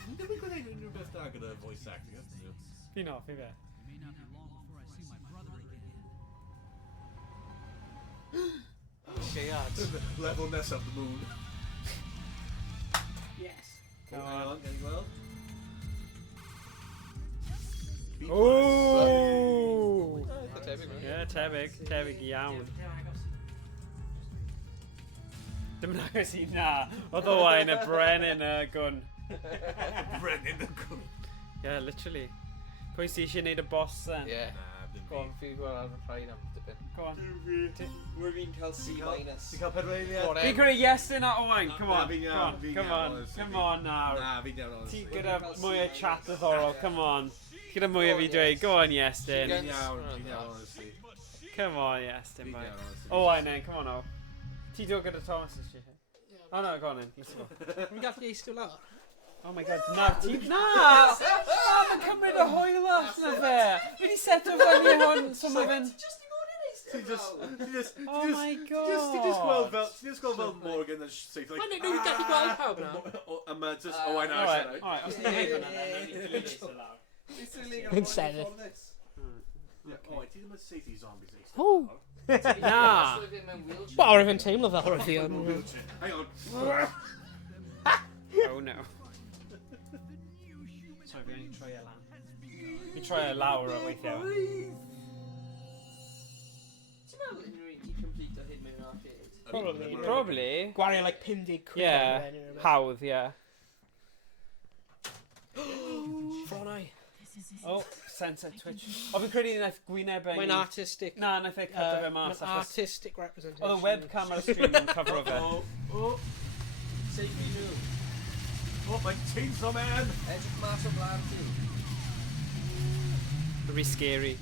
Ni ddim yn gwneud unrhyw beth da gyda voice acting, ydyn nhw? Fi'n off, i fe. It may not be long before I see my brother again. Lleiad. Level nesaf the moon. Yes. Come Hang on. on, gen I gweld? Ooh! Tebyg, no? Ie, tebyg iawn. Dim yn agos I na. Oedd Owain y brenin y gwn. Brenin y gwn. Yeah, literally. Pwy sy'n eisiau neud y boss then? Yeah. Na, dim Go on, fi gweld ar y rhaid am dipyn. Go on. We're being cael C minus. Ti'n cael pedweiliad? Go on, Fi'n credu Iestyn a Owain, come Na, on. fi'n Come iawn, on, fi'n come iawn, on. honestly. Come on nawr. Na, fi'n iawn, Ti honestly. gyda mwy o chat ddiddorol, come on. Gyda mwy o fi dweud, go on Iestyn. Fi'n iawn, honestly. Come on Iestyn, Fi'n bye. iawn, honestly. Owain then, come on now. Ti do gyda Thomas is she? Oh no, go on then, let's go. Mi'n gallu eistedd lawr. Oh my god, na, ti... Na! Mae'n cymryd y hwyl allan o fe! Fi di seto fyny hwn, so mae fe'n... Ti just Oh my god! Ti just gweld fel Morgan yn safe, like... Mae'n nhw'n gallu gweld pawb na. A mae just Owain Alright, Arsenal. alright, os ni'n neud hwnna, then newn ni eistedd lawr. Yn sefyll. Owain, ti ddim yn safe I zombies eistedd. O! Na! Wel, ar efo'n teimlo fel roedd hi yn. Hang on. Oh no. Sorry, fi angen troi e lan. Fi troi e lawr o weithiau. Ti'n meddwl unrhyw un I complete o hyn mewn arcade? Probably. Gwario like 50 quid. Yeah, hawdd, yeah. Ffronau. Oh, sensor Twitch. O, fi'n credu naeth gwyneb e... Mae'n artistic. Na, naeth e cut fe mas. Mae'n artistic representation. Oedd y webcam ar y stream yn cyfro fe. Save me nhw. Oh, my Chainsaw Man! Edrych mas o blaen ti. Very scary.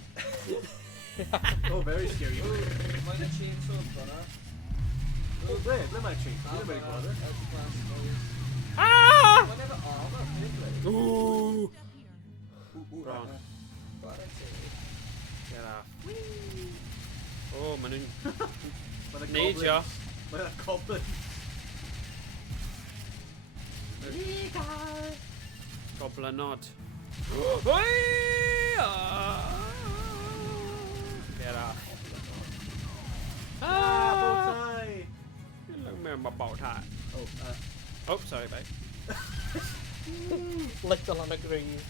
Oh, very scary. Mae'n y chainsaw gonna. Oh, ble mae'r chainsaw? Dwi'n mynd i gweld e. Ah! Mae'n efo armor, really. Ooh! Wrong. Get off. Oh, maen nhw'n Mae'n neidio. Mae'n goblin. Goblinod. Get off. Ah! Look at my bow tie. Oh, sorry, babe. Little on a grave.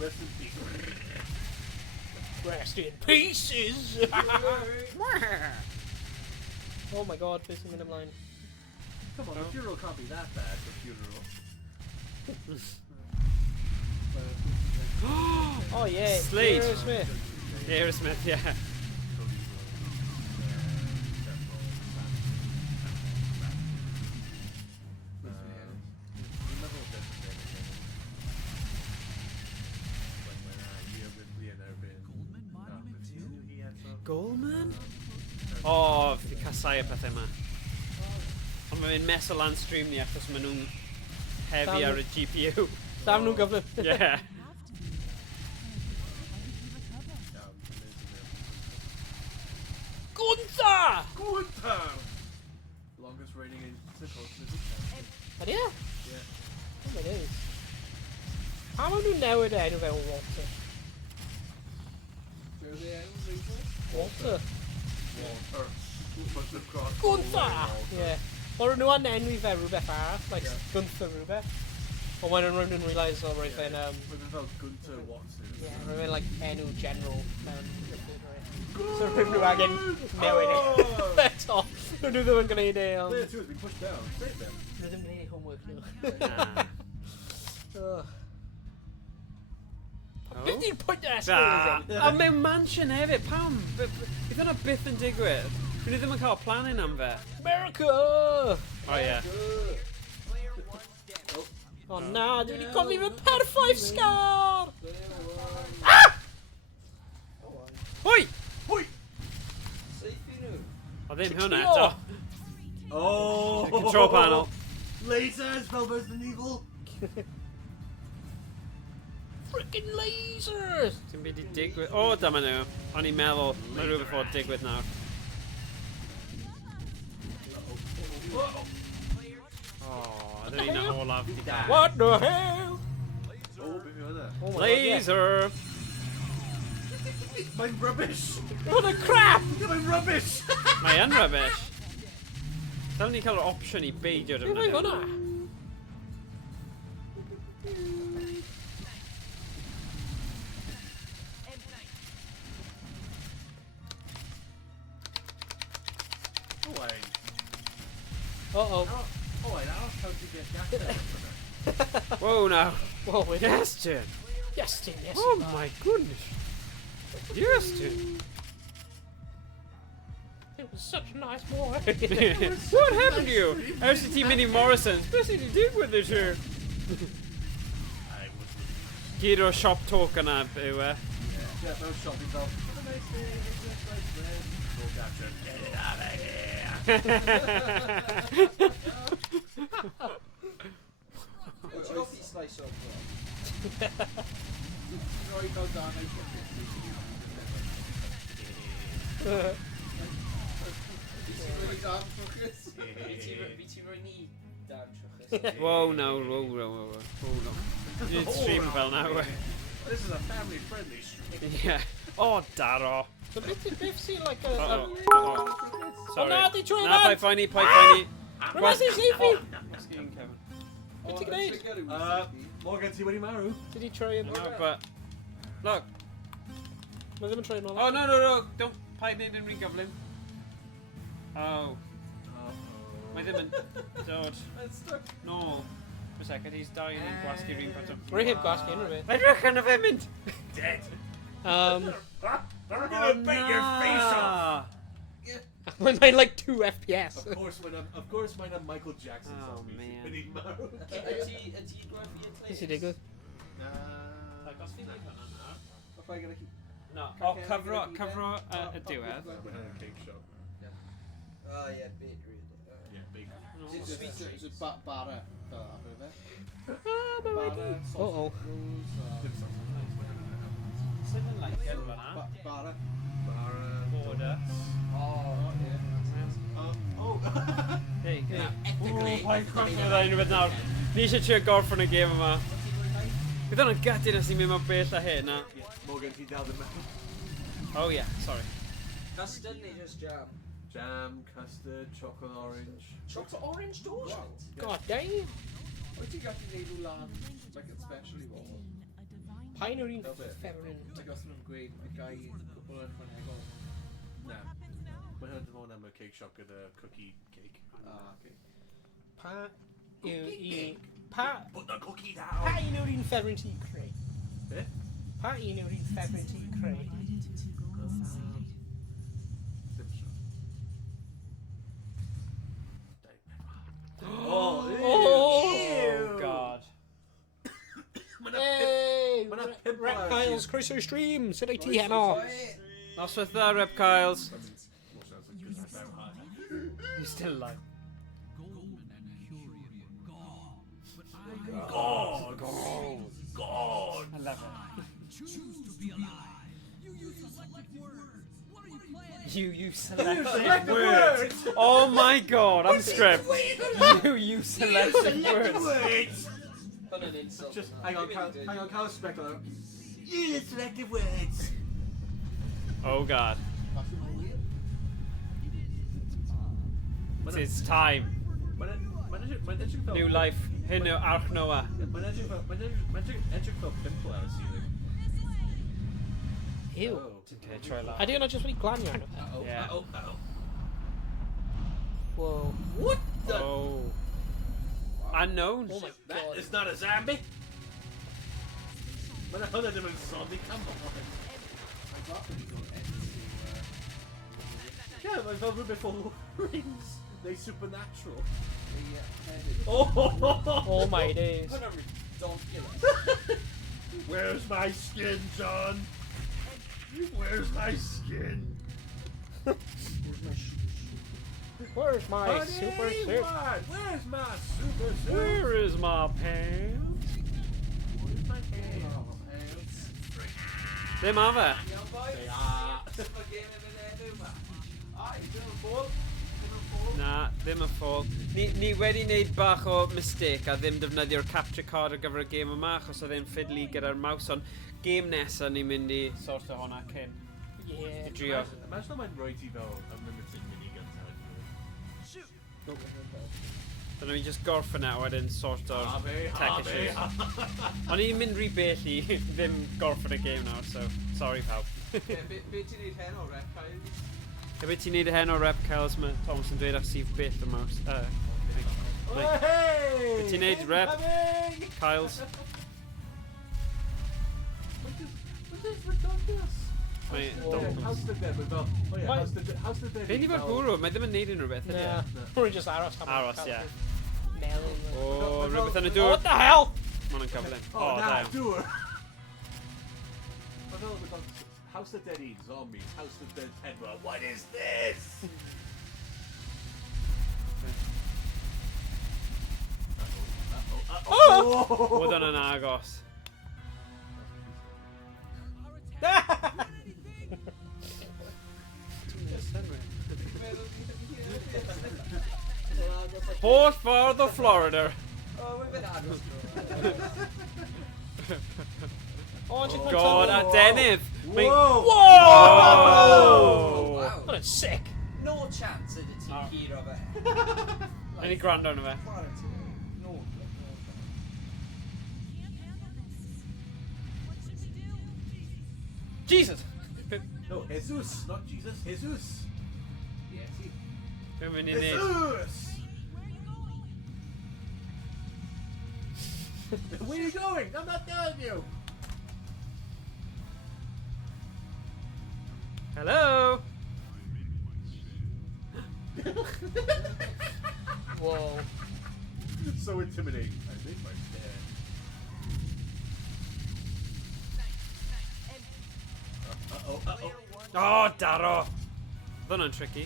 Rest in peace. Rest in pieces! Oh my god, pissing in a line. Come on, the funeral can't be that bad for funeral. Oh yeah, Slade. Smith. Aerosmith, yeah. Goldman? Oh, fi casau y pethau yma. Ond mae'n mes o land stream ni achos maen nhw'n heavy ar y GPU. Dam nhw'n gyflym. Yeah. Gunther! Gunther! Longest reigning in the culture. Ydy e? Yeah. Oh my days. Pam maen nhw'n newid enw fe o Walter? Walter? Gunther! Yeah. Or nhw yn enw I fe rhywbeth arall, like Gunther rhywbeth. Ond when nhw'n rhywun yn realise o roedd fe'n... Mae'n fel Gunther Watson. Yeah, roedd fe'n like enw general. So rhywun nhw angen newid e. Eto, nhw ddim yn gwneud e. Player 2 has been pushed down. Save them. Nhw ddim yn gwneud eu homework nhw. Beth yw'r pwynt e ysgrifennu? A mewn mansion hefyd, pam? Bydd hwnna byth yn digwydd. Rydyn ni ddim yn cael planning am fe. America! Oh yeah. O na, dwi wedi cofio fy perffaith sgar! Hwy! Hwy! Seithi nhw. O ddim hwnna eto. Oh! Control panel. Lasers, fel Resident Evil. Frickin' lasers! Dim byd i digwydd. O, dyma nhw. O'n i'n meddwl, mae rhywbeth fod digwydd nawr. O, ydyn ni'n olaf di da. What the hell? Oh, beth yw hwnna? Oh my Laser! Mae'n rubbish! What a crap! Mae'n rubbish! Mae yn rubbish. Dylwn ni cael yr opsiwn I beidio Beth yw hwnna? Owain. Uh-oh. Owain, how did you get that? Whoa, now. Whoa, wait. Iestyn! Iestyn, yes. Oh my goodness. Iestyn! It was such a nice boy. What happened to you? RCT Mini Morrison's. Beth sydd wedi digwydd this year? Gyd o'r siop talk yna yw e. Yeah, no shopping belt. Have a nice day, nice friend. Oh, gotcha. Get it out of here. Wyt ti'n goffi slice o'r bro? Roi fel dan ei Fi ti'n rhoi ni dan trwchus. Whoa, no, whoa, no. You'd stream fel now. This is a family-friendly stream. Yeah. Oh, daro. So beth sy'n like a... Uh-oh. Sorry. na, di trwy Na, fan! pai ffaini. Rhywbeth sy'n seifi! Sgyn Kevin. Beth ti'n gwneud? Morgan, ti wedi marw? Did he try yn... No, but... Look. Mae ddim yn troi yn ôl. Oh, no. Don't pai neud yn rhy gyflym. Oh. Mae ddim yn dod. No. For a second, he's dying in gwasgu rhywun pat o. Rwy heb gwasgu unrhyw beth. Edrych yn y fe mynd! Dead. Oh, I'm gonna bite your face off. Mae'n like 2 FPS. Of course, when I'm Michael Jackson. Oh, zombie, man. Wedi marw. Ydy gweld fi yn Beth sy'n digwydd? Like, os fi'n neud hwnna nawr... If I gotta keep... No, cyfro y diwedd. We're having a cake shop. Oh, yeah, bakery. Yeah, big. Is it bara? Uh-oh. Sinden like it fanna. Bara. Border. Oh. There you go. Ethically. Pa'n craffu dda unrhyw beth nawr. Ni eisiau trio gorffen y gêm yma. Bydd hwnna'n gutted nes i mynd mor bell â hyn, na? Morgan, ti dal ddim. Oh yeah, sorry. Custard neu just jam? Jam, custard, chocolate orange. Chocolate orange toast? God damn. Wyt ti'n gallu neud nhw lan, like especially bobl? Pa'n yw'r un Fel beth? ffefryn? Like os nhw'n gweud y gai gwbl yn ffanegol. Na. Mae hyn dim ond am y cake shop gyda cookie cake. Ah, okay. Pa yw un... Pa... Put the cookie Pa down! un yw'r un ffefryn ti'n creu? Be? Pa un yw'r un ffefryn ti'n creu? Oh god. Hey! Mae 'na pump Reptiles, croeso i stream! Sut ei ti heno? Noswaith dda, Reptiles. He's still alive. God! God! I love it. You use selective words. Oh my god, I'm script. You use selective words. Put an insult. Just on that. hang on, Carl Spector. You selective words. Oh god. It's time. New life. Hyn yw Arch Noah. Mae'n edrych fel pimple ar y ceiling. Ew. Okay, try that. Ydy hwnna jyst wedi glanio arno fe? Yeah. Whoa. What the? Oh. Unknown. Oh my That god. is not a zombie. Mae'n hwnna ddim yn zombie, come on. Yeah, mae'n fel rhywbeth o rings. Neu supernatural. Oh my days. Where's my skin, John? Where's my skin? Where's my Honey, super suit? what? Where's my super suit? Where is my pants? Where's my pants? Ddim a fe. They are. Na, ddim y ffôl. Ni wedi wneud bach o mistake a ddim defnyddio'r capture card ar gyfer y gêm yma achos oedd e'n fiddly gyda'r mouse, ond gêm nesa ni'n mynd i sort o hwnna cyn. Yeah. I drio. Imagine mae'n rhoi ti fel unlimited miniguns ar y Dyna ni'n just gorffen e a wedyn sort o'r tech issues. Ond ni'n mynd rhy bell i ddim gorffen y gêm nawr, so sorry pawb. Be ti'n neud hen o reptiles? Be ti'n neud y hen o Reptiles mae Thomas yn dweud ag sydd beth y mouse. Be ti'n neud Rep? Kyles? How's the dead? Fel, oh yeah, how's the dead? Be ni fo'r gwrw? Mae ddim yn neud unrhyw beth, ydy? Yeah. Rwy'n just aros am Aros, ie. Melon. O, rhywbeth yn y dŵr. What the hell? Ma' hwnna'n cyflym. Oh, nah, da. doer. House the Dead eat zombies. House the Dead Edward. What is this? Oedd hwnna'n agos. Holl ffordd o Florida. Oh, we've been agos. Oh god, a denydd. Whoa! Whoa! Wow. That's sick. No chance ydy ti'n curo fe. Yn ni gwrando arno fe. No. Jesus! No, Jesus, not Jesus. Jesus. Be'n mynd i neud? Jesus! Where are you going? I'm not telling you. Hello? Whoa. So intimidating. I made my stand. Oh, daro! Oedd hwnna'n tricky.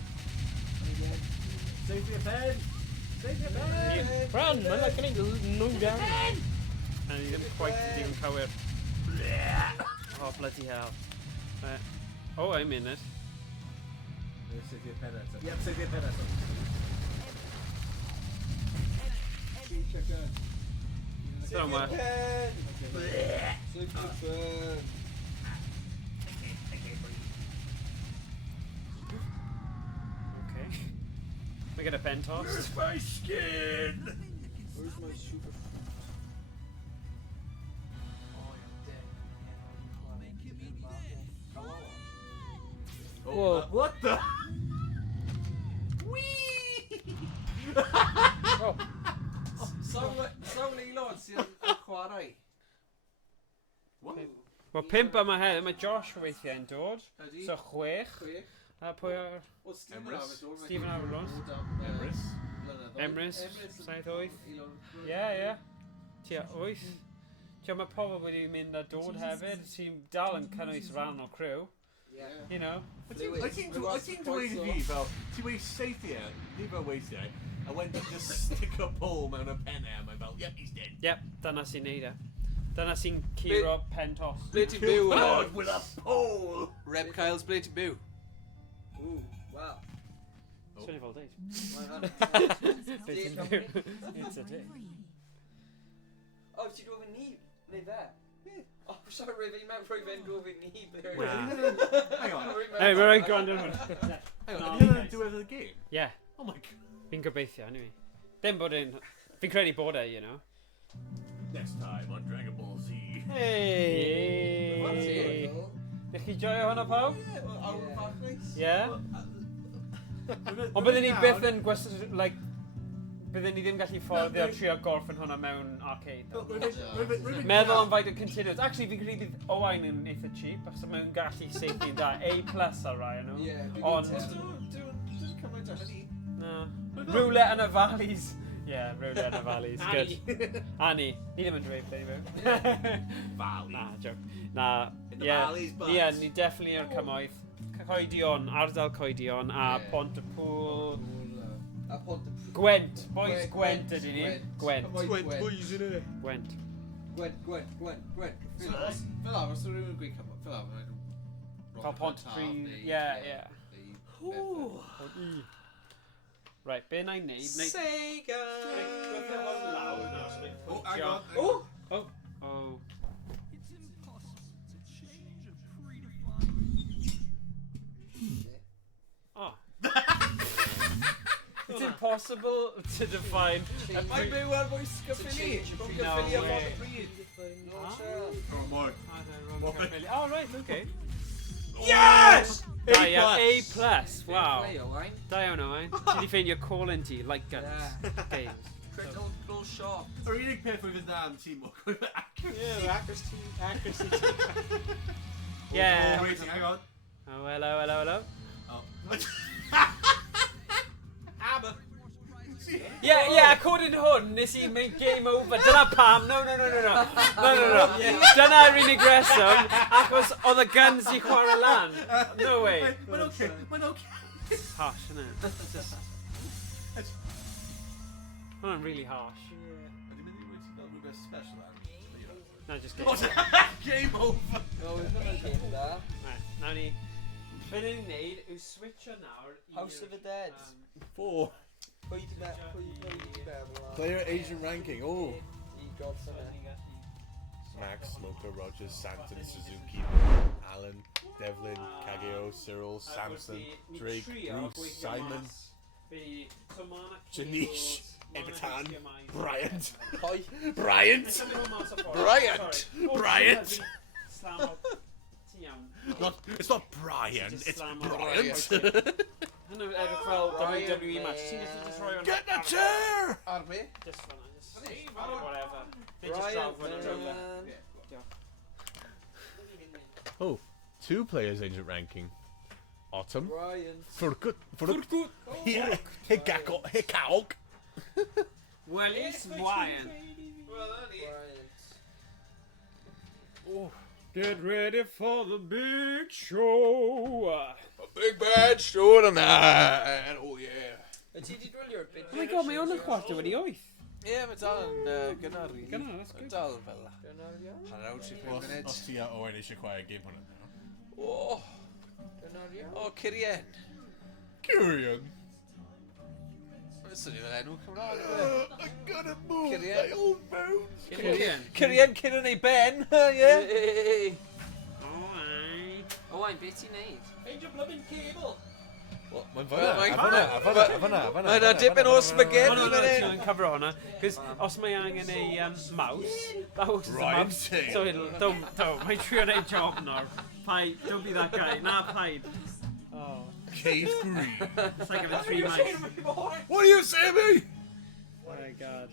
Save your pen! Save your pen! Run, mae'n like yn nhw'n gael. And he didn't quite even cywir. Oh, bloody hell. Oh, I'm in it. Save your pen eto. Yep, save your pen eto. Don't worry. Save your pen! Okay. We get a pen toss. Where's my skin? Where's my super Whoa. What the? Sawl aelod sy'n chwarae? What? Wel, 5 yma hefyd. Mae Josh weithiau'n dod. Ydy? So 6. A pwy ar... O, Stephen Emrys. Armstrong. Stephen Armstrong. Emrys. Emrys. 7, 8. Ie, ie. Tia 8. Tia, mae pobl wedi mynd a dod hefyd. Sy'n dal yn cynnwys rhan o criw. You know. I think dweud I fi fel, ti wedi seithio, ni fel weithiau, a wedyn just stick a ball mewn y penne, a mae'n fel, yep, he's dead. Yep, dyna sy'n neud e. Dyna sy'n curo pen toss. Ble ti'n byw? God with a pole! Reb Kyles, ble ti'n byw? Ooh, wow. Swn i fel deud. It's Beth sy'n byw? It's a day. Oh, ti'n gofyn ni? Neu fe? Oh, sorry, fi mewn rhoi fe'n gofyn ni. Hang on. Hey, we're right gone down. Hang on, did you do it as a game? Yeah, Oh my god. fi'n gobeithio, anyway. Dim bod yn... Fi'n credu bod e, you know. Next time on Dragon Ball Z. Hey! Ydych chi joio hwnna pawb? Ie? Ond byddwn ni byth yn like, byddwn ni ddim gallu fforddio trio gorffen hwnna mewn arcade. Meddwl am faint o continuous. Actually, fi'n credu bydd Owain yn eitha cheap, achos mae'n gallu safety da. A+ ar rai nhw. Ond... No. Roulette yn y valleys. Yeah, roulette yn y valleys. Good. Annie. Ni ddim yn dweud beth i mewn. Valley. Na, joke. Na, The yeah. valleys, but... Yeah, ni definitely yw'r cymoedd. Coedion, ardal Coedion, a Pontypool. A Pontypool. Gwent. Boys Gwent ydyn ni. Gwent. boys yn e. Gwent. Gwent. Fel am, os ydw rhywun yn gweud cyfo, fel am, Fel Pontypool. Yeah. Right, be na i wneud? Sega! Oh, hang on. Oh. Oh. It's impossible to define. Mae'n byw ar fwy sgyffili. Rhwng gyffili a way. bod y bryd. Come on. Oh, right, okay. Yes! Da iawn, A+. Wow. Play, Owain. Da iawn, Owain. Ti wedi ffeindio call-in ti, like guns. Games. Critical shot. Yr unig peth oedd yn dda am teamwork oedd accuracy. Yeah, accuracy. Yeah. Oh, waiting, hang on. Oh, hello. Oh. Aber. Yeah, according to hwn, nes i make game over. Dyna pam. No. Dyna'r unig reswm, achos oedd y guns i chwarae lan. No way. Mae'n okay. Harsh, innit? Hwnna'n really harsh. Ydy mynd i wyt ti'n gael rhywbeth special ar? No, just game. Game over! No, it's not a game da. Right, nawn ni... Be ni'n neud yw switcho nawr i'r... House of the Dead. 4. Pwy di meddwl? Player agent ranking. Oh. I gods yna. Max, Smoker, Rogers, Santon, Suzuki, Alan, Devlin, Kageo, Cyril, Samson, Drake, Bruce, Simon, Janice, Everton, Bryant. Bryant! Bryant! It's not Brian, it's Bryant. Hwnnw edrych fel WWE match. Ti'n gallu just rhoi hwnna... Get the chair! Ar mi? Just hwnna, just... Whatever. They just drop hwnna drwle. Oh, 2 players agent ranking. Autumn. Brian. Furkut. Yeah. Hikaok. Wellis Wyan. Wel, na ni. Brian. Oh, Get ready for the big show. A big bad show tonight. Oh yeah. Ydy ti 'di drwylio'r bit? Oh my god, mae o'n y chwarter wedi 8. Ie, mae dal yn gynnar i. Gynnar, that's good. Dal fel hanner awr 5 munud. Os ti a Owain eisiau chwarae game hwnna. O, o, Cyrien. Curion. Mae'n swnio fel enw Cymraeg. I gotta move my old bones. Cyrien cyn yn ei ben, ie. Owain, beth ti'n neud? Find your blooming cable. Mae'n Mae yna dipyn o spaghetti fan hyn. Mae'n cyfro hwnna, cos os mae angen ei mouse, that works as a mouse. So don't, mae'n trio neud job nawr. Paid, don't be that guy. Na, paid. Oh. Cave Green. It's like having 3 mics. What are you saying, me? Oh my god.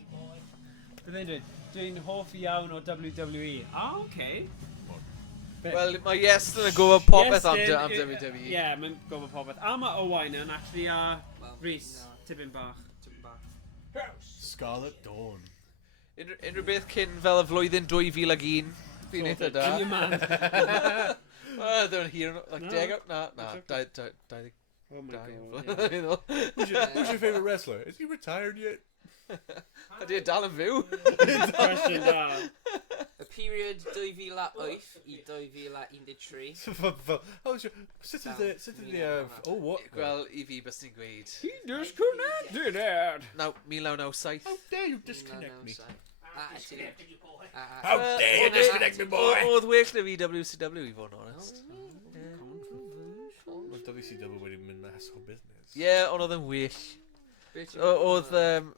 Beth yn dweud? Dwi'n hoffi iawn o WWE. Ah, okay. Wel, mae Iestyn yn gwybod popeth am WWE. Ie, mae'n gwybod popeth. A mae Owain yn actually Rhys, tipyn bach. Scarlet Dawn. Unrhyw beth cyn fel y flwyddyn 2001. Fi'n eitha da. Your man. Dwi'n hir, like 10 out? Na, 20. Oh my god. Who's your favourite wrestler? Is he retired yet? Ydy e dal yn fyw? Question da. Y period 2008 I 2013. Sut ydy what? Wel, I fi bys ni'n gweud. He disconnected it. Naw, 1997. How dare you disconnect me? How dare you disconnect me, boy? Oedd well na fi WCW I fod yn honest. Oedd WCW wedi mynd mas o business. Ie, ond oedd yn well. Oedd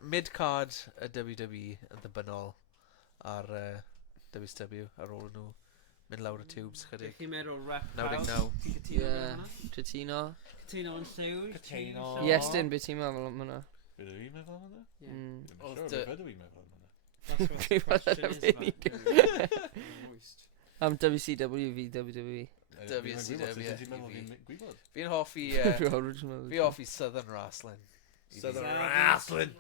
mid-card y WWE yn ddibynnol ar WCW ar ôl nhw mynd lawr y tubes chydig. Chi'n meddwl rep 99. Ie, cytuno. Cytuno yn lliw. Cytuno. Iestyn, beth ti'n meddwl am hwnna? Fydde fi'n meddwl am hwnna? Oedd Fydde fi'n meddwl am hwnna? That's what the question is. Am WCW fi WWE. WCW. Fi'n hoffi Southern Wrestling. Southern Wrestling.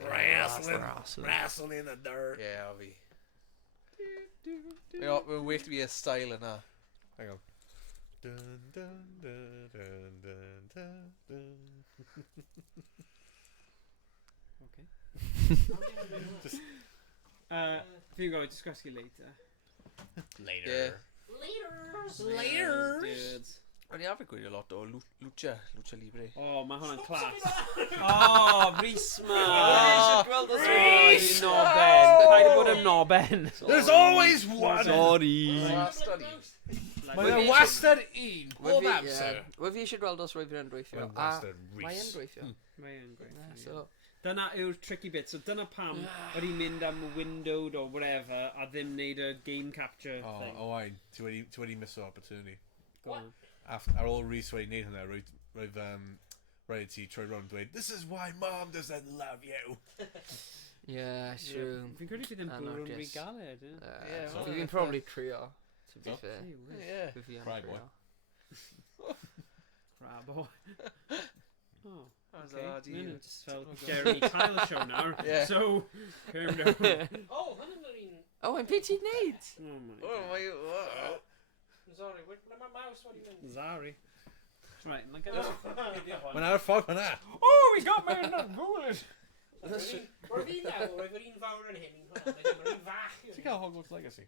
Wrestling in the dirt. Ie, o fi. Mae'n well fi y style yna. Hang on. Dun, dun, dun, dun, dun, dun, dun. Okay. Fi'n gofio, just gwasgu later. Later. Dudes. O'n i arfer gwylio lot o Lucha Libre. Oh, mae hwnna'n class. Oh, Rhys ma. Rhys! Noben. Paid bod yn noben. There's always one! Sorry. Mae'n wastad un. Bob amser. Wel fi eisiau gweld os rwyf yn dweithio. Mae'n wastad Mae yn Rhys. dweithio. Mae'n gweithio. So, Dyna yw'r tricky bit. So dyna pam wedi mynd am windowed or whatever a ddim neud y game capture thing. Owain, ti wedi miss o opportunity. Go on. Ar ôl Rhys wedi neud hynna, roedd ti troi rownd dweud, this is why mom doesn't love you. yeah, true. Fi'n credu bydd yn bwrw'n rhy galed. Fi'n probably trio, to be fair. Ie. Cry boy. Crabo. Oh. Okay. Okay. Just fel Jeremy Tile show now. Yeah. So, calm down. Oh, hwnna'n yr un... Oh, yn beth ti'n neud? Oh my Oh, god. Sorry, ble mae mouse wedi mynd? Zari. Right, look at that. Mae'n ar y ffordd hwnna. Oh, he's got me in that bullet. Roedd fi'n meddwl, roedd yr un fawr yn hyn, roedd un fach. Ti'n cael Hogwarts Legacy?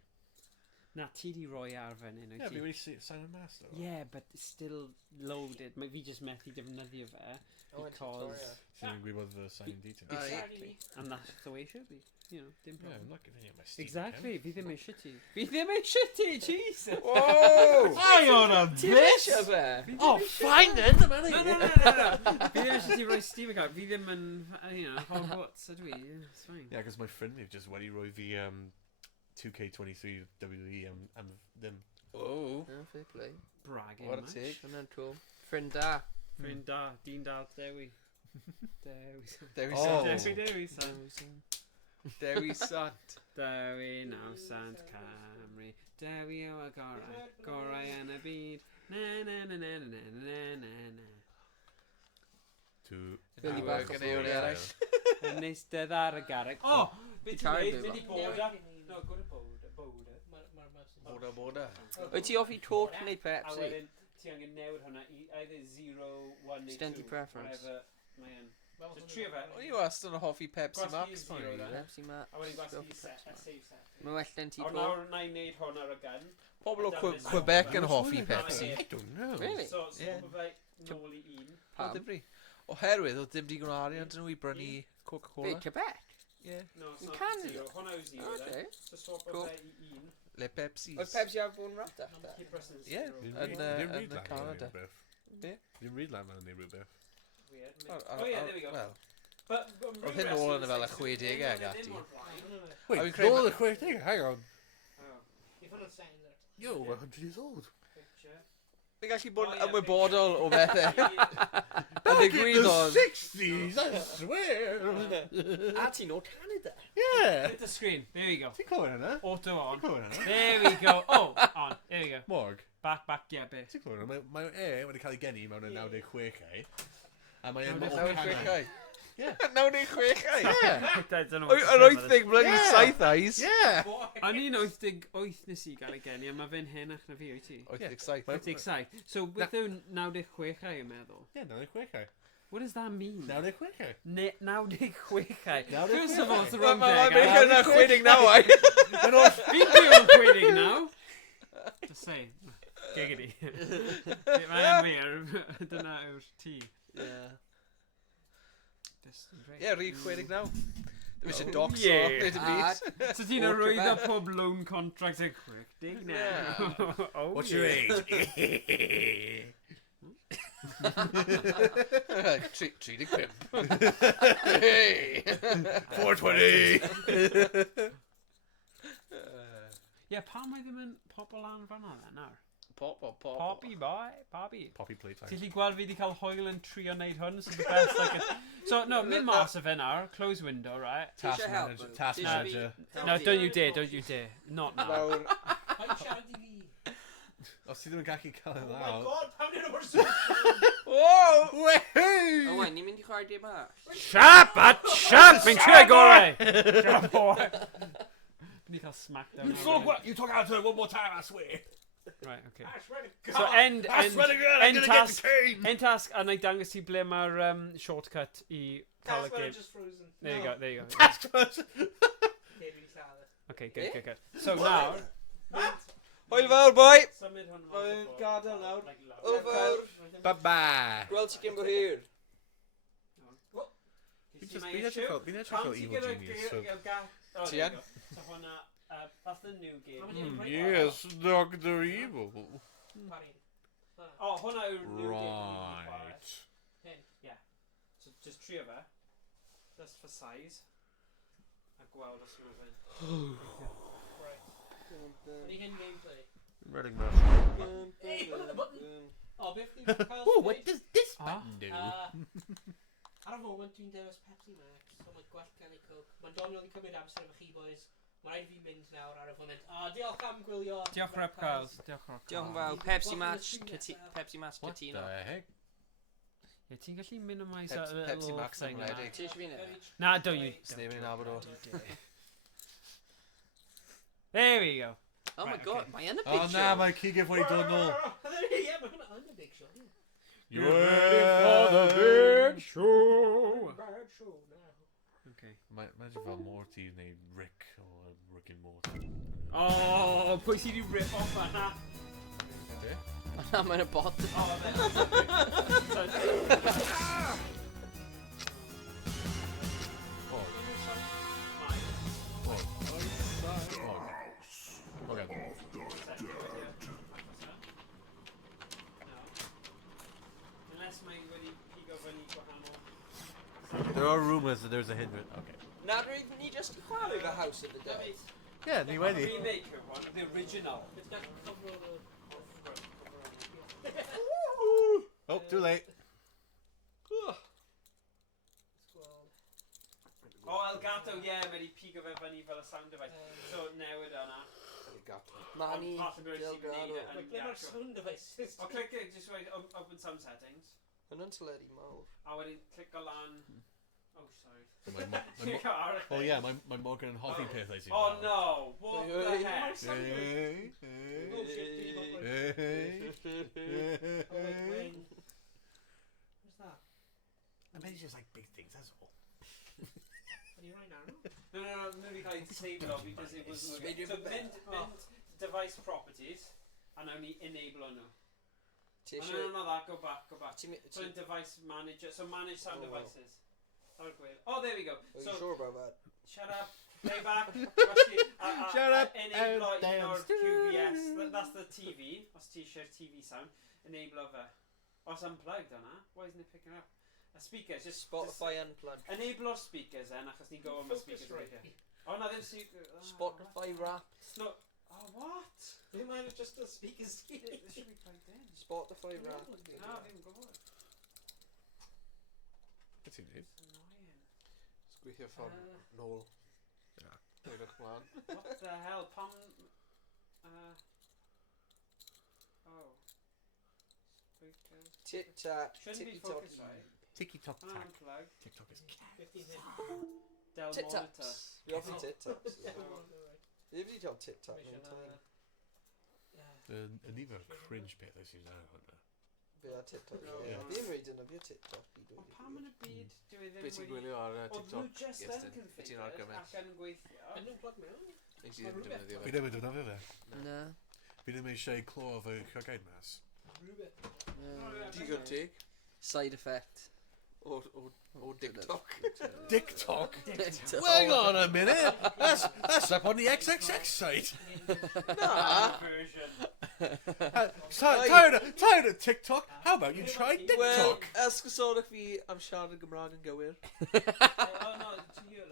Na, ti di roi ar fan hyn. Yeah, fi wedi sign a master. Yeah, but it's still loaded. Mae fi just methu defnyddio fe. Because... Ti'n gwybod the sign details? Exactly. And that's the way it should be. You know, dim Yeah, I'm problem. not giving you my Steam Exactly, fi ddim eisiau ti. Fi ddim eisiau ti, Jesus! Whoa! Hang on a Ti'n eisiau fe? Oh, fine then, the money. No. Fi ddim eisiau ti roi Steam account. Fi ddim yn, you know, Hogwarts ydw i. Yeah, it's fine. Yeah, because my friend we've just wedi roi fi 2K23 WWE am them. Oh. No, fair play. Bragging What a much. take. Hwna'n cool. Ffrind da. Ffrind da, dyn da, Dewi. Dewi Oh. Sant. Dewi Sant. Dewi Sant. Dewi naw Sant Cymru. Dewi o a gorau. Gorau yn y byd. Na na na na na na na na. Billy bach o Gyneu eraill. Yn eistedd ar y garreg. Oh! Beth ti'n Carreg neud? fi Beth i fa. boda? No, gwrdd boda. Boda. Wyt ti offi tot neu A Pepsi? wedyn, ti angen newid hwnna i either 0, 1 neu 2. Stent i preference. Whatever mae yn. So trio fe. O'n i wastad yn hoffi Pepsi Gwasgu Max. zero, fan then. i, Pepsi Max. A wedyn gwasgu Go for set, Pepsi save set. Mae well yn ti O to. nawr na i wneud hwn ar y gun. Pobl o Quebec yn hoffi Pepsi. I don't know. Really? So, Yeah. bydde nôl i un. O, Pam? ddifri. Oherwydd, oedd dim digon o arian dyn nhw i brynu Be, Coca-Cola. Quebec? Ie. No, it's In not Canada? 0. Hwnna yw 0 Okay. then. So swap Cool. bydde i un. Le Pepsis. Oedd Pepsi ar fod yn rat Keep pressing Ie. 0. Yn Canada. Be? Dim read like man neu rhywbeth. Weird. Oh, yeah, there we go. Wel, But Oedd hyn nôl yn y fel y 60au ag ati. Wait, Are we no, creating- the quick thing. Hang on. If I'm not saying that. You're 100 years old. Fi'n gallu bod Oh, yn yeah, ymwybodol o bethau. Yn Back in the ddigwyddodd. 60s, I swear. A ti'n o Canada? Yeah. Hit the screen. There we go. Ti'n clywed hynna? Auto on. Ti'n clywed hynna? There we go. Oh, on. There we go. Morg. Back, yeah, bit. Ti'n clywed hynna? Mae wedi cael ei geni mewn y 96au. A mae yn 96au. Yeah. 96au. Yeah. I don't know. Yr 80 bloody Yeah. 7ais. Yeah. O'n i'n 88 nes i gael ei geni, a mae fe'n henach na fi, wyt ti? 87. 87. So, beth yw 96au yn meddwl? Yeah, 96au. What does that mean? 96au. 96au. First of all, it's the wrong Mae'n day. mynd yna chwedig nawr, ai. Fi'n byw yn quitting now. Just say. Giggity. Mae'n wir. Dyna yw'r ti. Ie, rhi chwedig nawr. Ddim eisiau docs o, Yeah. nid y byd. So ti'n rhoi dda pob loan contract yn quick dig now. Oh, What's your age? 35. Hey! 420! Yeah, pam mae ddim yn pobl lan fanna then nawr? Pop. Poppy boy, Poppy. Poppy playtime. Ti'n lli gweld fi wedi cael hwyl yn trio neud hwn, so the best I can... So, no, mynd mas o fe nawr, close window, right? Task Tisio help, manager. though? Task Tisio fi manager. help No, fi? don't you dare. Not now. Nawr. Mae'n siarad i fi. Os ti ddim yn gallu cael ei Oh my lawr. god, pam ni'n o'r sŵn? Wow! Wehey! Owain, ni'n mynd i chwarae dim bach? Shut up! Fi'n trio gorau! Shut boy! Ni cael smackdown. You talk out to her one more time, I swear. Right, okay. I swear to God. So end I swear to God, I'm gonna get task. detained. End task, a na i dangos ti ble mae'r shortcut i cael y That's when I'm game. just frozen. There you go, there you go. Task manager. Okay, really sad. Okay, good. So now... Hwyl fawr, boi! Symud hwn Mae'n gadael nawr. Hwyl fawr. Bye-bye. Gweld ti gymro hir. Fi'n edrych fel evil genius. So. Ti yn? So hwnna, that's the new game. Yes, Dr. Evil. Oh, hwnna yw'r new game. Right. Yeah. So just trio fe. Just for size. A gweld os yw'n fe. Any hidden gameplay? Reading merch. Hey, look at the button. Oh, beth ni'n cael Oh, what does this Ah. button do? Ar y foment dwi'n dewis Pepsi Max, so mae'n gwell gan ei coke. Mae'n doniol i cymryd amser efo chi, boys. Mae'n rhaid fi mynd nawr ar y foment. Diolch am gwylio. Diolch Rep Carls. Diolch Rep Diolch yn Carls. fawr. Pepsi Match What Catino. the heck? Ie, ti'n gallu minimise that little Pepsi Max thing yn yna? wledig. Ti eisiau fi neud? Na, don't you. Sneb yn nabod o. There we go. Oh my Right, god, okay. mae yn y Oh, big na, show. mae Keegan wedi dod nôl. Yeah, mae hwnna yn y big show. You ready for the big show? Bad show now. Okay. Mae'n fel Morty neu Rick o Rick and Morty. Oh, pwy sydd wedi rip off yna? Na, mae'n y bot. Oh, fe. Unless mae wedi pigo fyny gwahanol. There are rumours that there's a hindrance. Okay. Na, ni just i chwarae fy House of the Dead. Yeah, ni wedi. Remake yw hwn, the original. It's got cover all the... Oh, too late. Oh, Elgato, yeah, mae wedi pigo fe fyny fel y sound device. So, newid yna. Na ni, Possibility sy'n gwneud Delgado. e yn Like, ble mae'r actual- sound devices? O, click it, just right, open some settings. Yn yn teledu mawr. A wedyn, click o lan. Oh, sorry. So oh yeah, my Morgan and Hoffi peth I see. Oh no! What the heck? Oh shit, oh wait, when? What's that? I bet it's just like big things, that's all. What are you right now? No, maybe I disable it because it was so mint device properties and only enable or no. No, that go back. So in device manager, so manage sound devices. Oh, there we go. Are So you sure about that? shut up. Playback. Shut up. Enable Damn. your QBS. That's the TV. That's T-shirt TV sound. Enable of it's unplugged on that. Why isn't it picking up? A speaker, just Spotify unplugged. enable our speakers then, achos ni go on my speakers right here. Oh no, them speakers. Spotify Wrapped. No. Oh what? Do you mind just the speakers? They should be plugged in. Spotify Wrapped. No, I didn't go on. What's your name? It's annoying. Sgwithio ffordd nôl. Edrych mlaen. What the hell? Pam... Oh. Speakers. Tit-tat. Shouldn't be Ticky-tock. focused, right? Tiki-tok tack. Unplug. TikTok is 15 Dell monitor. Tit-taps. We often tit-taps. You have got tit-tap mewn time. Y nifer cringe peth I see now hwnna. Fe a tit-tap. Ie. Fi'n reid yn y tit-tap. Ond pam yn y byd dwi ddim Be ti'n gwylio ar Oedd nhw TikTok? just yn Iestyn? Be ti'n configured argymell? ac yn gweithio. Yn nhw'n plug mewn? Nes i ddim defnyddio Fi fe. ddim yn defnyddio fe. Na. Fi ddim eisiau clo fy llygaid mas. Digon teg. Side effect. O TikTok. TikTok? TikTok. Hang on a minute! That's up on the XXX site! Version. Tired of TikTok? How about you try Wel, TikTok? ysgysodwch fi am siarad y Gymraeg yn gywir. Oh no, to you.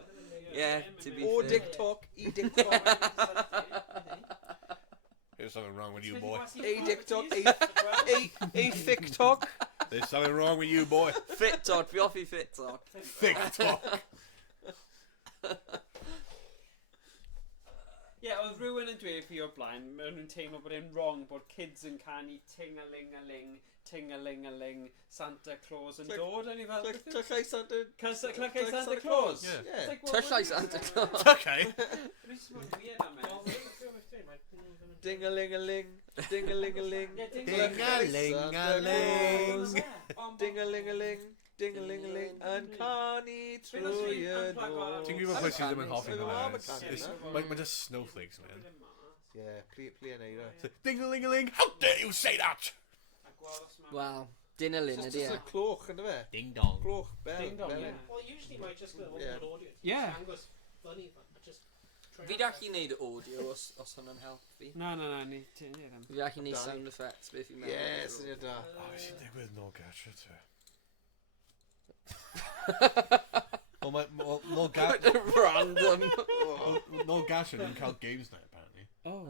Yeah, to be Oh, fair. TikTok, TikTok. There's something wrong with you, boy. TikTok, TikTok. There's something wrong with you, boy. Fit-tot, fi offi fit-tot. TikTok. Yeah, oedd rhywun yn dweud fi o'r blaen, maen nhw'n teimlo bod e'n wrong bod kids yn canu ting-a-ling-a-ling, ting-a-ling-a-ling, Santa Claus yn dod, yn i fel... Tyllau Santa... Clychau Santa Claus? Yeah. Tyllau Santa Claus. Okay. It's weird, man. Ding-a-ling-a-ling, ding-a-ling-a-ling, Ding-a-ling-a-ling. ding-a-ling-a-ling, ding-a-ling-a-ling, yn canu trwy'r nos. Ti'n gwybod pwy sydd ddim yn hoffi Oedd hwnna? mam yn canu hwnna. Mae'n just snowflakes, man. Yeah, pli yn eira. Ding-a-ling-a-ling, how dare you say that? Wel, dyn y lun ydi Just e. y cloch yn fe. Ding-dong. Cloch, bell. Ding dong, bell. yeah. Well, usually might just go Yeah. on audio. Yeah. Angos funny, but just... Fi gallu neud audio os hwnna'n help fi. No, ni ti ddim. Fi gallu neud sound effects, beth fi'n meddwl. Yeah, syniad da. O, beth sy'n digwydd nôl gasio te? Nôl gasio... Random. Nôl gasio ni'n cael games night, apparently. Oh.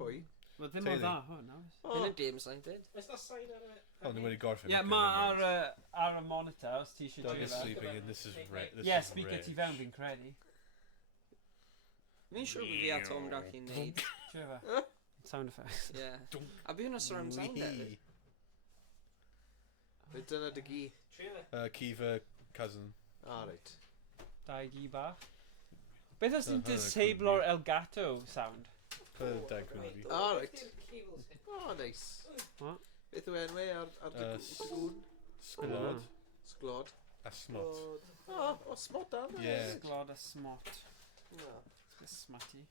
Pwy? Mae ddim o dda, hwn, nawr. Yn y games I'm did. Is that sign ar y... Oh, ni wedi gorffen. Yeah, mae ar y monitor, os ti eisiau Dog is drwy sleeping and this is red. Yeah, speaker ti fewn fi'n credu. Mi'n siŵr bod fi a Tom gallu neud. Trwy fe? Sound effects. Yeah. A fi hwnna surround sound hefyd. Fe dyna dy gi. Kiva, cousin. Ah, reit. Dau gi bach. Beth os ti'n disable o'r Elgato sound? Dag gwna fi. Ah, reit. Oh, nice. What? Beth yw enwau ar dy gwn? Sglod. Sglod. A smot. O, smot da. Yeah. Sglod a smot. No. It's smutty.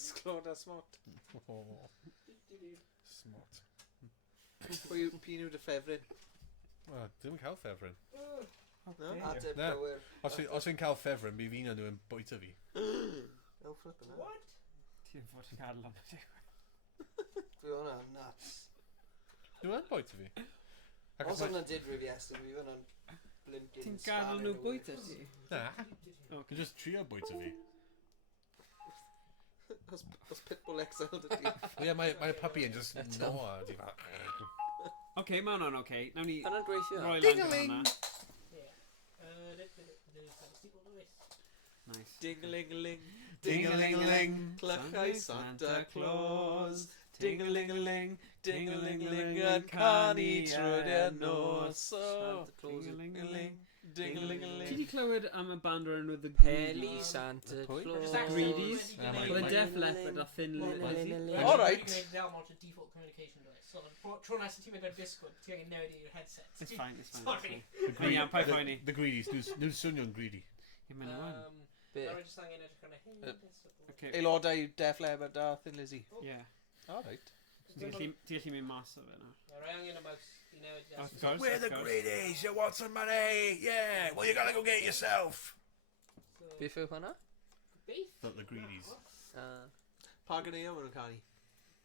Sglod a smot. Smot. Pwy yw dy ffefryn? Wel, ddim yn cael ffefryn. No? Ateb Na. gywir. Os fi'n cael ffefryn, mi fi'n nhw yn bwyta fi. Oh, flippin' hell. What? Ti'n fod yn gadl am y Fi hwnna nuts. Nhw yn bwyta fi. Os hwnna'n did rhyw Iestyn, fi hwnna'n blinkin' Ti'n gadl nhw bwyta ti? Na. Fi'n just trio bwyta fi. Os Pitbull XL dy ti. Ie, mae puppy yn just noa. Di fa. Oce, mae hwnna'n oce. Nawn ni Hwnna'n gweithio. roi lan gyda hwnna. Nice. Ding-a-ling-a-ling. Ding-a-ling-a-ling. Clychau Santa Claus. Ding-a-ling-a-ling. Ding-a-ling-a-ling yn canu trwy'r nos. Santa Claus. Ding-a-ling-a-ling. Ding-a-ling-a-ling. Ti di clywed am y band o'r enw The Heli Greedies? Santa Pwy? Claus. Greedies? Yeah, Well, the Def Leppard a Thin Lizzy. Alright. Default communication device. So, tro nes i ti mynd ar Discord, ti angen newid i'r headset. It's fine, it's fine. Sorry. Iawn, pa ffaini. The Greedies. Nhw'n swnio'n greedy. I'n mynd ymlaen. Be? Rwy'n just angen edrych arna hyn. Okay. Aelodau Def Leppard a Thin Lizzy. Yeah. Alright. Ti'n gallu mynd mas o fe na. Rwy'n angen y mouse i newid Of desk. course, We're of the course. Greedies. You want some money? Yeah. Well, you gotta go get it yourself. Beth yw hwnna? Beef? The Greedies. Pa gyniau maen nhw'n canu?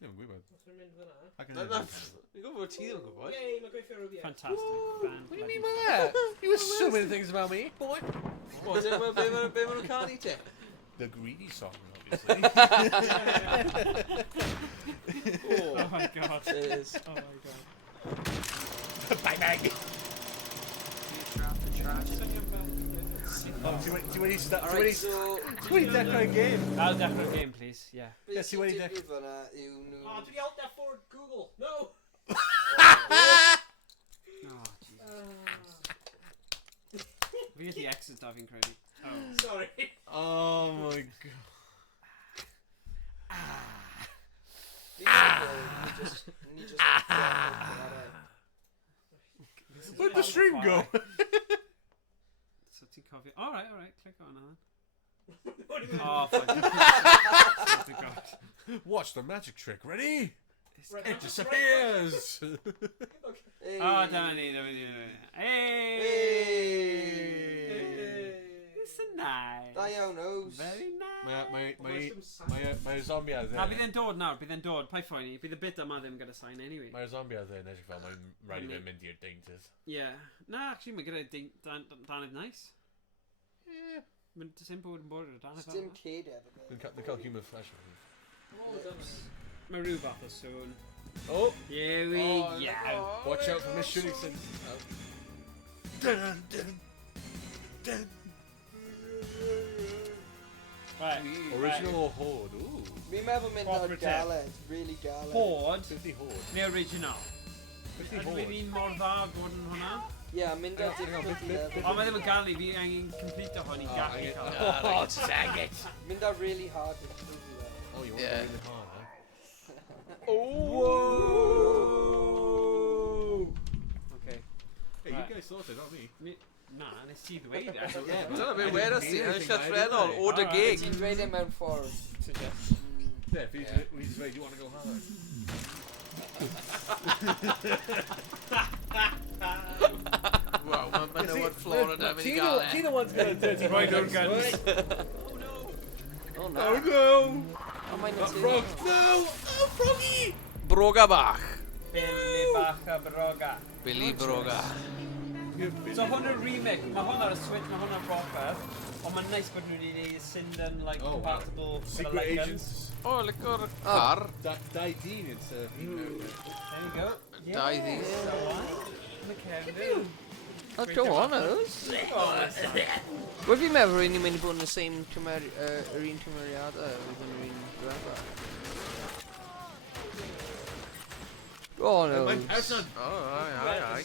Ddim yn gwybod. Os rwy'n mynd fyna. Fi'n gwybod bod ti ddim yn gwybod. Yay, mae gweithio rwbeth. Fantastic band. What do you mean by that? You assuming things about me, boy. What, be maen nhw'n canu te? The Greedy song, obviously. Oh my god. Cheers. Oh my god. Bang, bang. Oh, do you want to start? Alright, so... Do you want to dechrau game? I'll definitely game, please. Yeah. Yes, you want to Beth sy'n digwydd fyna yw nhw... Oh, dwi di alt F4 Google. No! Oh, Jesus. Fi gallu exit da fi'n credu. Oh. Sorry. Oh my god. Ni just... Where'd the stream go? So ti'n cofio... Alright, click on that. What do you mean? Oh, fuck. Oh my god. Watch the magic trick. Ready? Right, It I'm just disappears. Hey. Oh, dyma ni. Hey! It's a nice. Da iawn, Ows. Very nice. Mae'r zombiad Na, bydd e'n dod nawr, bydd e'n dod. Pa ffwyni, bydd y bit yma ddim gyda sign anyway. Mae'r zombiad yn edrych fel mae'n rhaid i fe mynd i'r dainters. Yeah. Na, actually, mae gyda Danydd nice. Yeah. Mae'n dim bod yn bod o'r Danydd Dim cyd efo. They'n cael human flesh. Mae rhyw fath o sŵn. Oh! Here we go. Watch out for Miss Shootingson. Dun, dun, dun. Right. Original or Horde? Ooh. Fi'n meddwl mynd ar Proper galed, really galed. Horde, 50 Horde. neu original? 50 Ydw Horde. i'n mor dda bod yn hwnna? Ie, mynd ar difficulty level. O, mae ddim yn gael ni, fi angen complete o hwn i gallu cael. Oh, dang it! Mynd ar really hard difficulty level. Oh, you want Yeah. to really hard, huh? Whoa! Okay. Hey, Right. you guys sorted, not me. Na, nes ti ddweud e. Dyna fe weres ti, yn llythrenol, o dy gig. Ti'n dweud e mewn ffordd. Yeah, if you just say, do you want to go hard? Wow, mae'n menywod Florida mynd i gael e. Tina wants to go dirty. Right o'r guns. O na. Oh no! O mae'n That frog! No! Oh, froggy! Broga bach. Billy bach a broga. Billy Broga. So hwn yw'r remake, mae hwn ar y Switch, mae hwn ar proper. Ond mae'n nice bod nhw wedi gwneud Sinden, like, Oh, wow. compatible with the Secret light agents. guns. O, licor car. Dau dyn it's There you go. Dau ddyn. So on. Look at him. Oh, go on, Ows. Wel fi'n meddwl rwy'n ni'n mynd i bod yn y same yr un cymeriadau oedd yn yr un diwethaf. Go on, Ows. O, ai.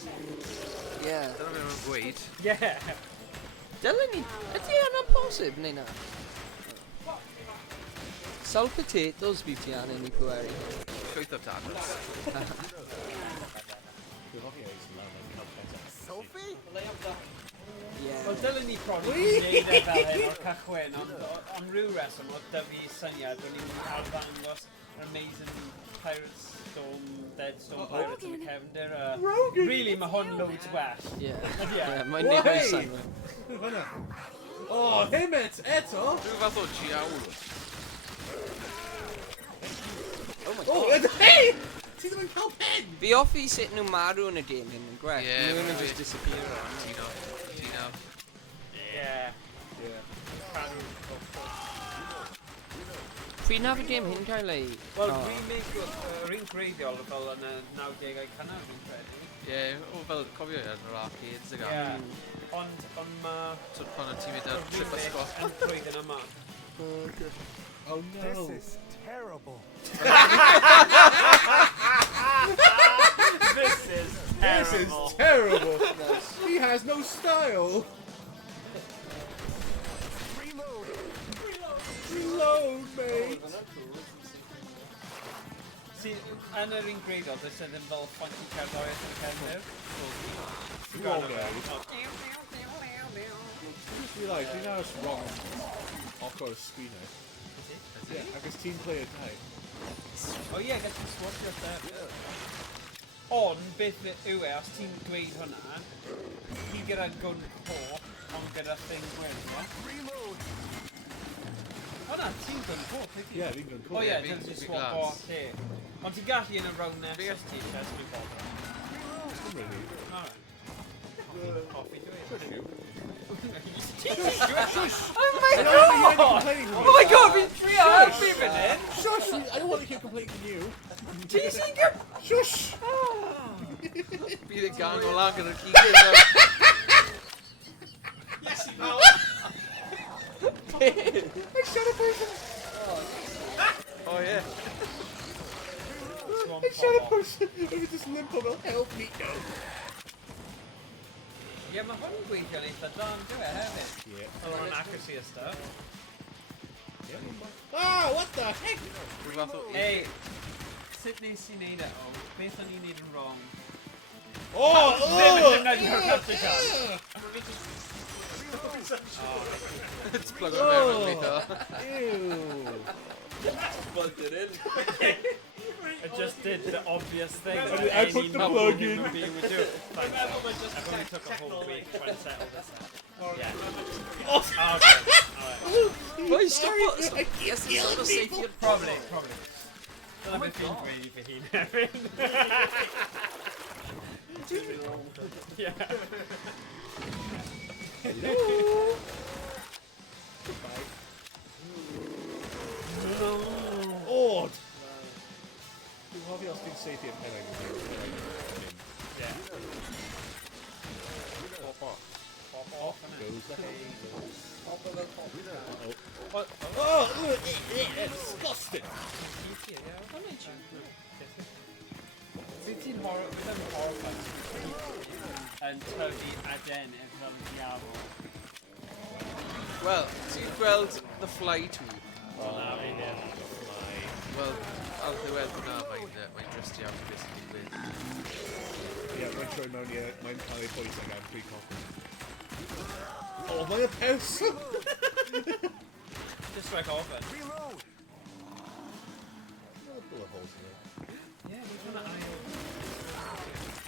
Ie. Dyna fe nhw'n gweud. Yeah. Dylen ni... Ydy hynna'n posib, neu na? Sawl potatoes bydd ti angen i pweru? Llwyth o tadws. Ie. Wel, dylen ni probably gwneud e fel hyn o'r cychwyn, ond am rhyw reswm, oedd dy fi syniad bod ni'n cael ddangos yr amazing Pirates Storm, Dead Storm Pirates yn y cefndir. Really, mae hwn loads well. Ie. Ydy e? Ie, mae'n newid synwyr. Oh, him eto! Rhyw fath o giawl. Oh my Oh, god. hey! Ti ddim yn cael pen! Fi offi sut nhw marw yn y game hyn yn gwell. Ie, Nhw'n ma' just fi. disappear. Tino. Yeah. Pryd na fi game hyn cael ei... Wel, Oh. remake yr un greiddiol fel yn y 90au cynnar, fi'n credu. Ie, o fel cofio yn yr arcades ag Ie. Ond mae So pan o ti'n mynd y ar trip remake ysgol. yn trwyddyn yma. Oh no! This is terrible. This is This is terrible. He has no style. Reload, mate. See, yn yr un greidol, does ddim fel funky cerddoriaeth yn cefnir. Wrong, just realised we now it's wrong. I've got a screener. Yeah, I guess team player type. O ie, gallu swapio there. Ond, beth yw e, os ti'n gweud hwnna, ti gyda gwn po, ond gyda thing gwylio. O na, ti'n gwn po, ti'n Yeah, fi'n gwn O cool. ie, dyn ti'n swap o lle. Ond ti'n gallu yn y round nes os ti eisiau dwi'n bobl. Really? Alright. Hoffi dwi. Oh my god! Oh my god, fi'n trio helpu fan hyn! Shush! I don't want to keep complaining to you. Ti sy'n gyr... Shush! Bydd y gang o lan gyda'r cigau. Yes, you know. I shot a person! Oh yeah. I shot a person! If it just limp will help me go. Ie, mae hwn yn gweithio'n eitha dan, dwi e hefyd. Yeah. Fel o'n accuracy a stuff. Ah, what the heck? Rhyw fath o... Ei, sut nes i neud e? O, beth o'n i'n neud yn wrong? Oh! Ddim yn defnyddio capture card. It's plugged in there, Ew. Plugged it in. I just did the obvious thing. I put the plug in. Would do. Thanks. I've only took a whole week trying to settle this out. Yeah. Oh, okay. Alright. Well, stop it! Yes, it's sort of safety. Probably. Dyna beth fi'n dweud fy hun hefyd. Yeah. Hello. Goodbye. Odd. Dwi'n hoffi os ti'n seithi yn penau ni. Yeah. Pop off. Pop off. Goes the hay. Oh, disgusting. Fydd ti'n horrified yn tyfu aden yn fel diafol. Well, ti'n gweld The Fly 2? O na, fi ddim. Wel, ar ddiwedd hwnna, mae'n drist iawn beth sy'n digwydd. Ie, mae'n troi mewn i mae'n cael ei bwys ag am 3 coffee. Oh, mae'n person! Just like oven. Reload! No bullet holes in it. Yeah, we're gonna iron.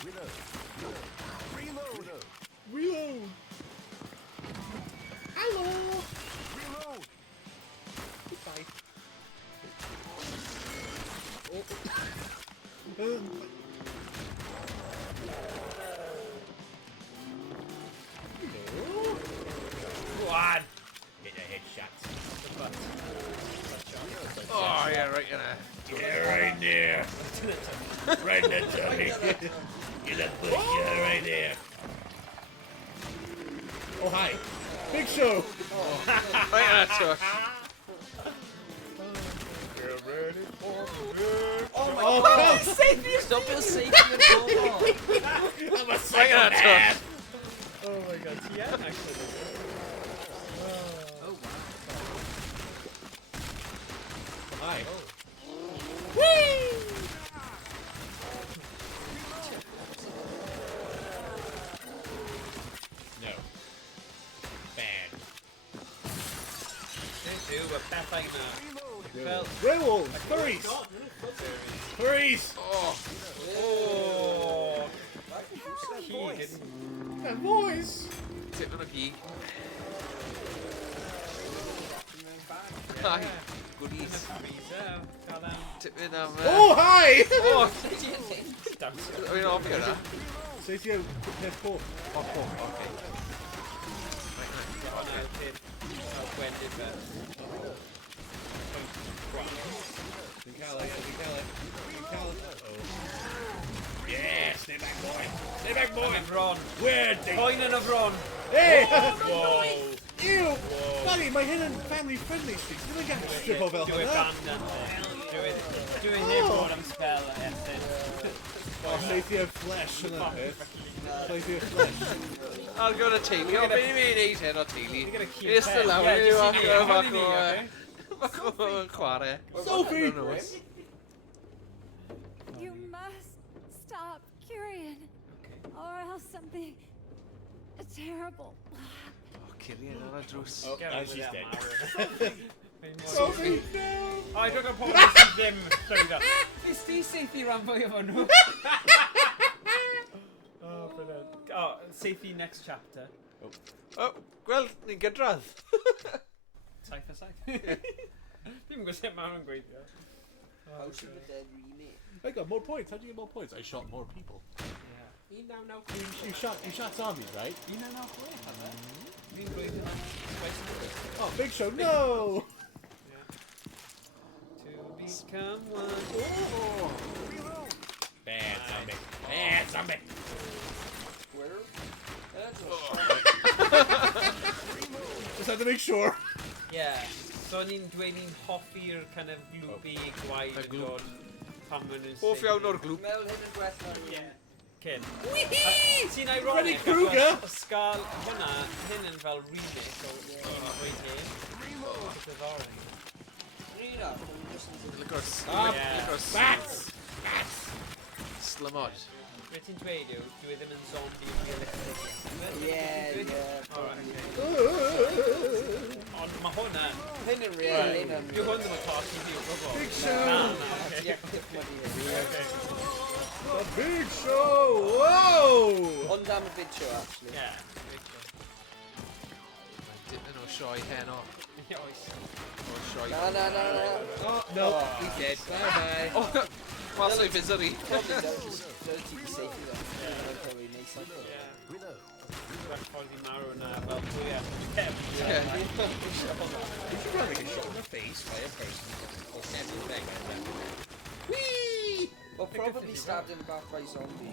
Reload! Reload! Hello! Reload! Goodbye. Oh. Go on! Get your headshots. Oh, yeah, right in there. Yeah, right there. Right in the tummy. Get that push, yeah, right there. Oh, hi. Big Show. Right in that tush. Get ready for the Oh my Oh, god! come. Stop being safety and go on! I'm a Right in that psychopath. tush. Oh my god, yeah, actually. Oh wow. Hi. Whee! No. Bad. Do a pethau na. Fel... Werewolves! Furries! Furries! Oh, Oh! Keegan. And boys! tip on a gig. Hi, goodies. Tip in Oh, hi! Oh! I Damn. mean, I'll be alright. Say to you, let's go. Oh, okay. Yeah, stay back, boy. Stay back, boy. Ron. Where they? Coin of Ron. Hey! Whoa. Ew! Buddy, my hidden family-friendly streaks. Did I get a strip of Do it Elhana? band then. Do it him on spell Iestyn. Lleithio flesh yna. Lleithio flesh. I'll go to teulu. O, beth ni'n neud hyn o teulu? You're gonna keep Iestyn lawr Yeah, i just fach in o here. fach Honey, o okay? fach o chwarae. Sophie! You must stop, Kyrian, or else something terrible. O, Kyrian ar y drws. Oh, and she's dead. Sophie, no! O, I don't know pobl sydd ddim llwyddo. Is di seithi rhan fwy o nhw? Oh, brilliant. Oh, safety next chapter. O, gweld, ni'n gydradd. Saith a saith. Ddim yn gwybod sut maen nhw'n gweithio. House of the Dead remake. I got more points. How do you get more points? I shot more people. Yeah. You shot zombies, right? Oh, Big Show, no! To become one. Oh. Bad zombie. Bad zombie. Where? Just had to make sure. Yeah. So ni'n dweud ni'n hoffi'r kind of glwbi gwaed Y yn glwb. dod pan maen nhw'n Hoff iawn o'r glwb. Mel hyn yn gwella. Yeah. Cyn. Sy'n ironic Freddy Krueger! achos hwnna, hyn yn fel remake o un o'r oed hyn. Diddorol. Rina. Lygo'r Bats! Bats! Slymod. Be ti'n dweud yw, dwi ddim yn zombie realistic. Yeah. Ond mae hwnna... Hyn yn real. Hyn yn Dwi hwn ddim yn class i fi o gwbl. Big Show! Okay. The Big Show! Whoa! Ond am y big show, actually. Yeah. Big show. Dipyn o sioe heno. Yeah, oes. O sioe. Na. Oh, no. He's dead. Bye-bye. O, mas o'i misery. Probably dirty safety then. Probably nice like that. Yeah. Dwi'n ffordd i marw na fel pwyau. You should probably get shot in the face by a person or every thing. Whee! Well, probably stabbed in the back by a zombie.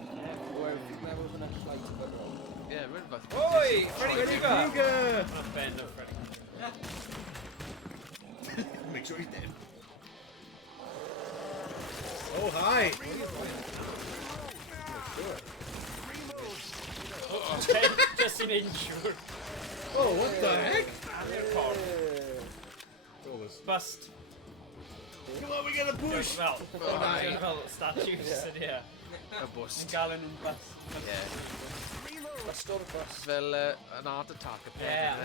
Or if he's never going to fly to the road. Ie, rwy'n fath. Oi! Freddy Freddy Krueger! Krueger! Not Ben, no Freddy. Make sure he's dead. Oh, hi! Just an injured. Oh, what the heck? Bust. Come on, we gotta push! Fel statues yn here. Y bws. Yn gael nhw'n bust. Ie. Bust o'r bus. Fel an art attack y pen. Yeah.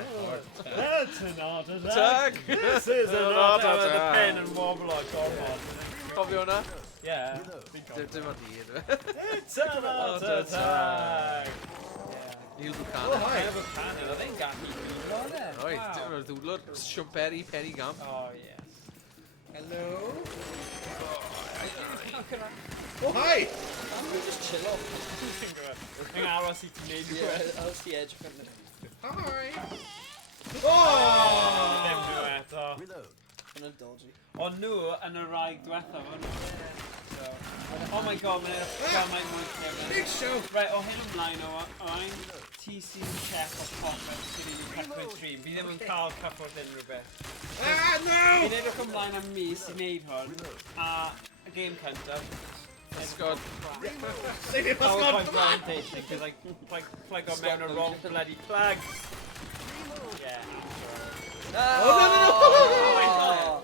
That's an art Attack! attack. This is an art attack. The pen and wobble like gormod. Cofio hwnna? Yeah. Dim ond un. It's an art attack. Neil Oh, Buchanan. hi! I have a cannon. I think gallu fi. Oi, dim ond ddwlwr. Siwmperi, penny gam. Oh, yes. Hello? Oh, hi! We'll just chill off. Yng aros i ti'n neud Yeah, I'll see edge of it. Hi! Ddim Oh! nhw eto. Yn yn dodgy. Ond nhw yn y rhaeg diwetha fo nhw. So, oh my god, mae'n gamau mwy cefn. Big Show! Right, o hyn ymlaen o Owain, ti sy'n chef o popeth sydd wedi cychwyn stream. Fi ddim yn cael cyffwrdd unrhyw beth. Ah, no! Fi'n edrych ymlaen am mi sy'n neud hwn, a y game cyntaf. Esgod. Save it, PowerPoint Pascal! presentation, because I plug on mewn y wrong bloody plug. Yeah. Oh,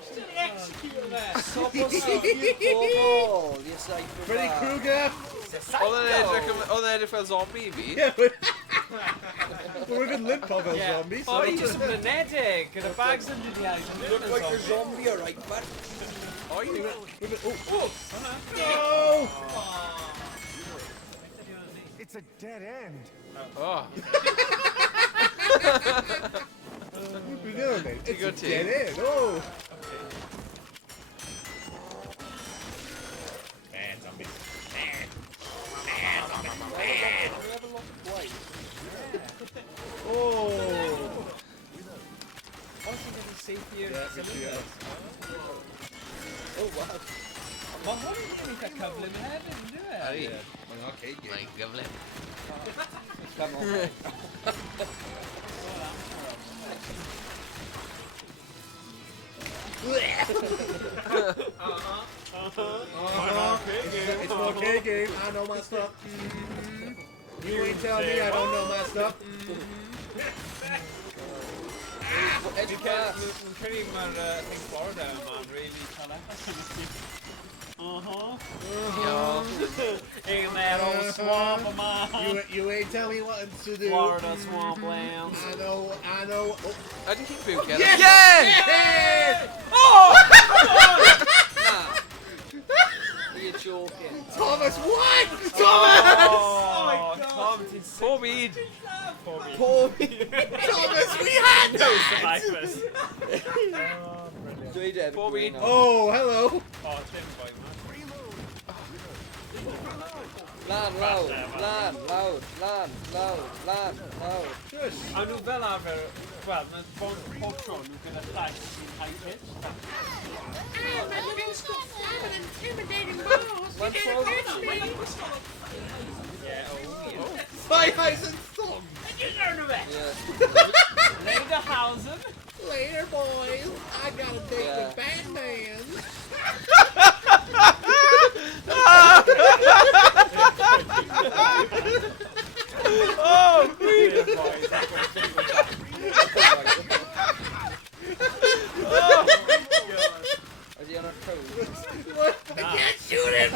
Still execute there. Stop us, you bobl! You're like Freddy Krueger! Oedd e'n edrych fel zombie i fi. Yeah, we're good limp of those Yeah. zombies. Oh, he's just blinedig, gyda bags under the eyes. Look like a zombie, alright, man. Oi! No! It's a dead end. O, What we doing, mate? It's a good team. dead end. Oh! Man, zombies. Oh! Obviously, getting safe here. Yeah, good to you. Oh, wow. Mae hwn yn eitha cyflym hefyd, yn dwi? Ari. Mae'n arcade game. Mae'n gyflym. Come on. It's an arcade game. I know my my stuff. You ain't telling me I don't know my stuff. Crew mae'r thing Florida man really In that old swamp man. You ain't telling me what to do. Florida swamp land. I know. Oh. I didn't keep book yet. Yes! Yes! Oh! You're joking. Thomas, what? Thomas! Oh my God! Poor Mead. Thomas, we had No survivors. Poor Mead. Oh, hello. Oh, it's him by man. Lan, loud. Good. A nhw fel arfer, wel, mae pob tro nhw gyda llais sy'n high pitch. Bye, Heisen Thumb. Later, Hausen. Later, boys. I got a date with Batman. Oh! Is he on a code? I can't shoot him.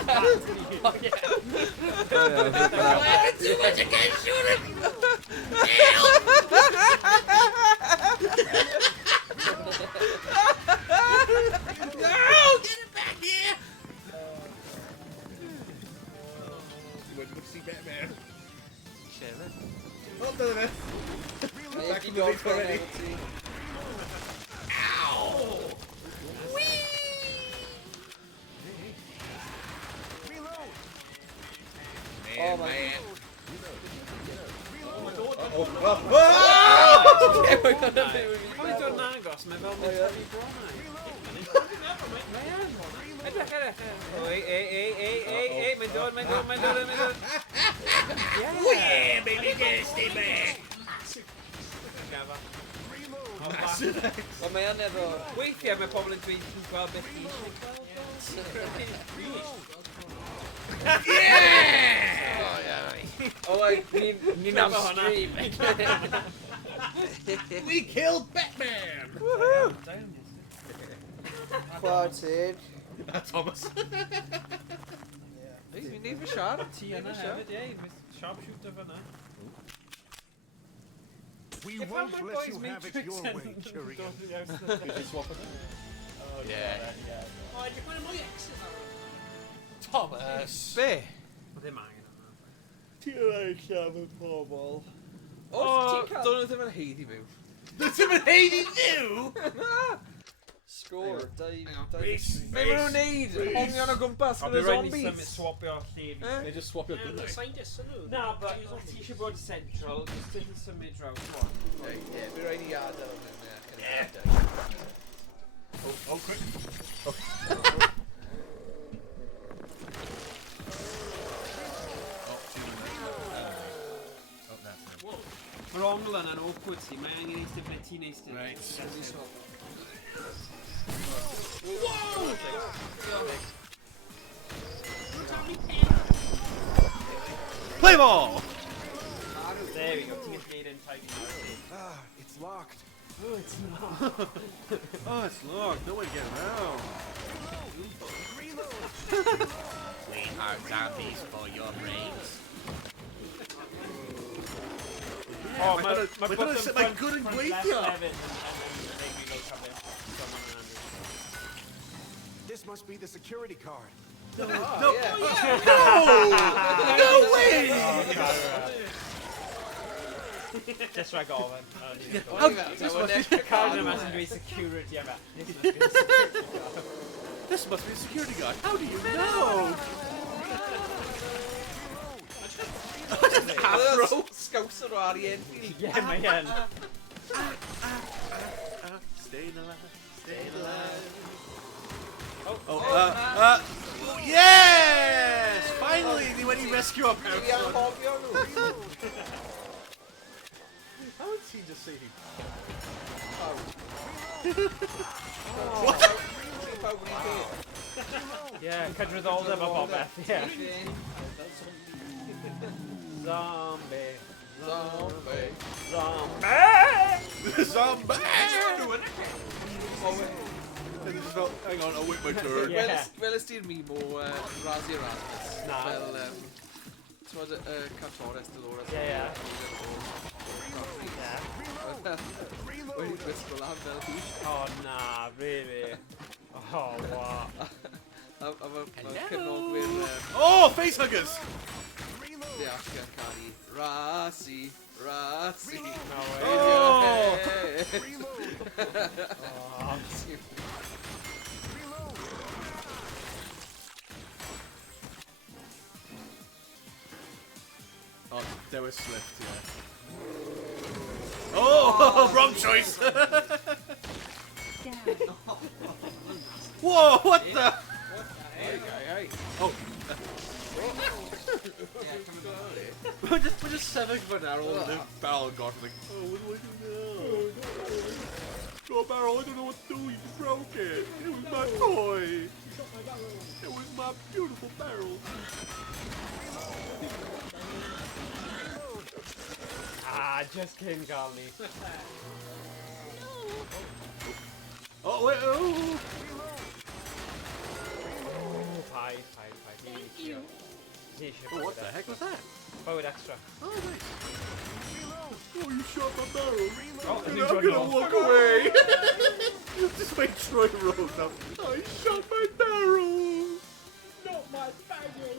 Too much, I can't shoot him. No, get it back here. What do you see, Batman? Oh, no. Back in the base already. Ow! Whee! Oh my man. Mae'n dod yn agos, mae fel mynd i bromau. Ei, mae'n dod. Oh yeah, baby, get it, stay back. Wel, mae yn efo... Weithiau mae pobl yn dweud chi'n gweld beth chi Yeah! Oh, ni'n am stream. We killed Batman! Chwarae. Thomas. Ni'n neud fy siarad. Ti yna hefyd, ie. Sharpshooter fyna. We won't let you have it your way, Tyrion. Yeah. Oh, dwi'n gwneud mwy exit ar Thomas. Be? Ddim angen yna. Ti'n ei siarad pobl. Do'n nhw ddim yn heiddi fyw. Does him and Heidi do? Score, Dave. Rhys. Be maen nhw'n neud? Hongion o gwmpas gyda zombies. Swapio lle fi. They just swap your good night. Scientists yn nhw. Na, but ti eisiau bod central, just dydyn symud draw. Ie, fi rhaid i adael o'n hynny. Oh, quick. Mae'r ongl yna'n awkward si, mae angen eistedd ble ti'n eistedd. Right. Play ball! There we go, ti'n gallu neud e'n tidy. It's locked. Oh, it's locked. Oh, it's locked. No one get around. We are zombies for your brains. Oh, Mae dyna sut mae good yn gweithio. This must be the security card. No way! Just rhag ofyn. Card yma sy'n dweud security yma. This must be a security guard. How do you know? Afro, Scouser o Arian. Ie, mae hyn. Staying alive. Staying alive. Yes! Finally, ni wedi rescue up Fi anghofio nhw. How did he just say he? What? Ie, cydryddoldeb o bobeth. Ie. Zombie. Zombie. Zombie! Zombie! Hang on, I'll wait my turn. Yeah. Fel ysdi'r mimo Razi Erasmus. Na. Fel, t'mod y Cartores Dolores. Ie, ie. Wedi gwisgo lan fel hi. Oh, na, really? Oh, wow. A mae'r cynogwyr... Oh, facehuggers! They actually yn canu Rasi, Rasi. No way. Oh! Oh, Oh, there was Swift, yeah. Oh, wrong choice! Whoa, what the? Hey. Oh. We're just severing for an arrow. The barrel got like, oh, what do I do now? Oh, barrel, I don't know what to do. You broke it. It was my toy. It was my beautiful barrel. Ah, just came got me. Oh, wait, oh. Pie. Thank you. Oh, what the heck was that? Forward extra. Oh, nice. Oh, you shot my barrel. Oh, I'm gonna walk away. Just make Troy roll up. Oh, you shot my barrel. Not my barrel.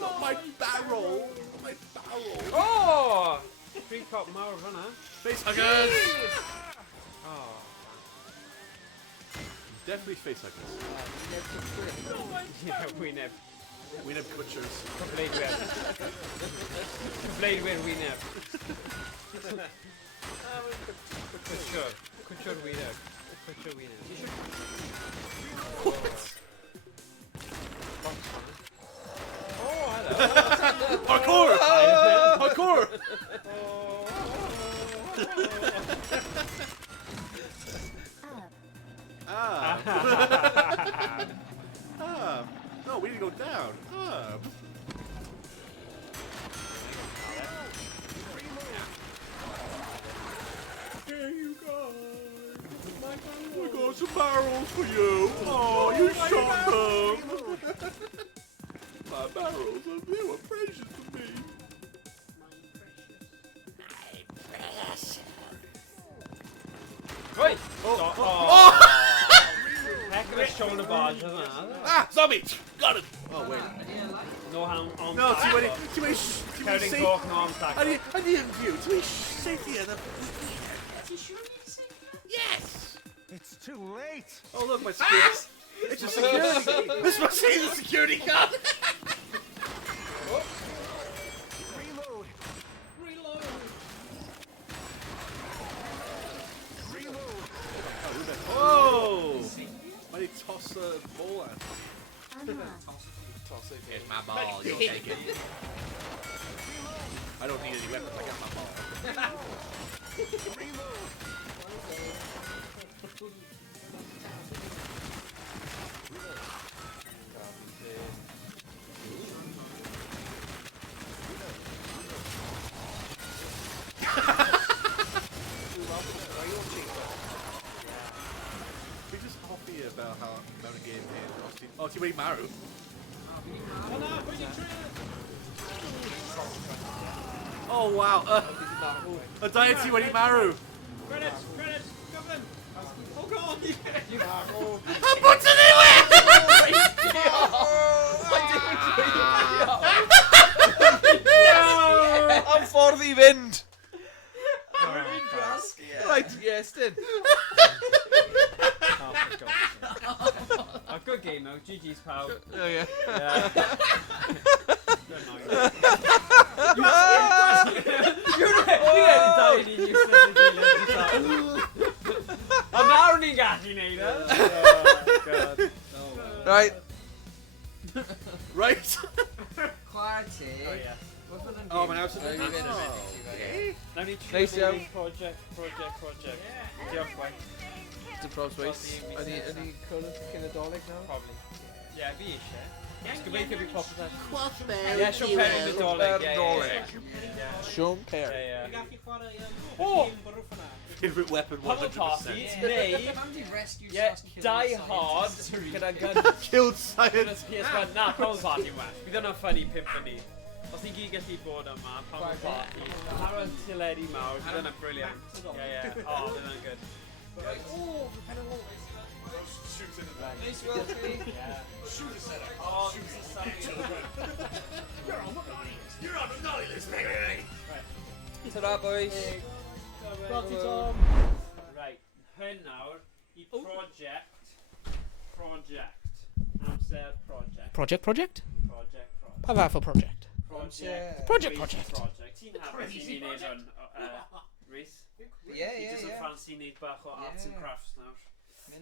Not my barrel. My barrel. Oh! 3 cop more runner. Facehuggers. Oh. Definitely facehuggers. Yeah, we never. We have butchers. Played with. Played with we never. Couture we never. What? Oh, hello. Parkour! Parkour! No, we need to go down. There you go. We got some barrels for you. Oh, you shot them. My barrels, they were precious to me. Wait! Oh! Heck of a shoulder barge, isn't it? Ah, zombie! Got him! Oh, wait. No arm No, tackle. too many Counting safe. talk, no arm tackle. I didn't view. Too many safety in them. Yes! It's too late. Oh, look, my security. It's a security. This must be the security guard. Reload. Oh! Why did he toss the ball at? Toss it. Here's my ball. You take it. I don't need any weapons. I got my ball. We just happy about how the game is. Oh, do you wait, Maru? Oh wow! A deity when he Maru. Credits, Goblin. Oh god! I'm putting it away! I'm for the wind. Right, Iestyn. A good game though, GG's pal. Oh yeah. I'm now running Gatinator. Right. Right. Chwarae. Oh yeah. Oh, my house is Let me Nice, yeah. project. Diolch waith. the pros waste. Any colour Kinadolic now? Probably. Yeah, fi eisiau. Gobeithio bydd popeth ar. Chwarae. Ie, Sean Perry Nadolig. Nadolig. Ie. Sean Perry. Ie, Fi'n gallu chwarae O! game bwrwff yna. Favourite weapon Pummel 100%. Party, neu... Pam di rescue Ie, Saskia kill Die the Hard science? gyda gun. Killed Gyda science. PS1. Na, Pummel Party yw well. Bydd hwnna'n ffynnu pimp yn ni. Os ni gyd gallu bod yma, Pummel Party. Ar y tileri mawr, bydd hwnna'n briliant. Ie, ie. O, bydd hwnna'n good. Right, oh, the pen and roll. Shoot in the back. Nice well, Tree. Shoot a setup. Oh, Shoot this is a so good. You're on the naughty list. You're on the naughty list, baby. Ta-ra, boys. Well, ti Tom. Right, hyn nawr i project. Amser project. Project? Project. Pa fath o project? Project. Project. Ti'n hapus i ni wneud hwn, Rhys? Yeah, Ti yeah, jyst yn yeah. ffansi wneud bach o arts and crafts nawr.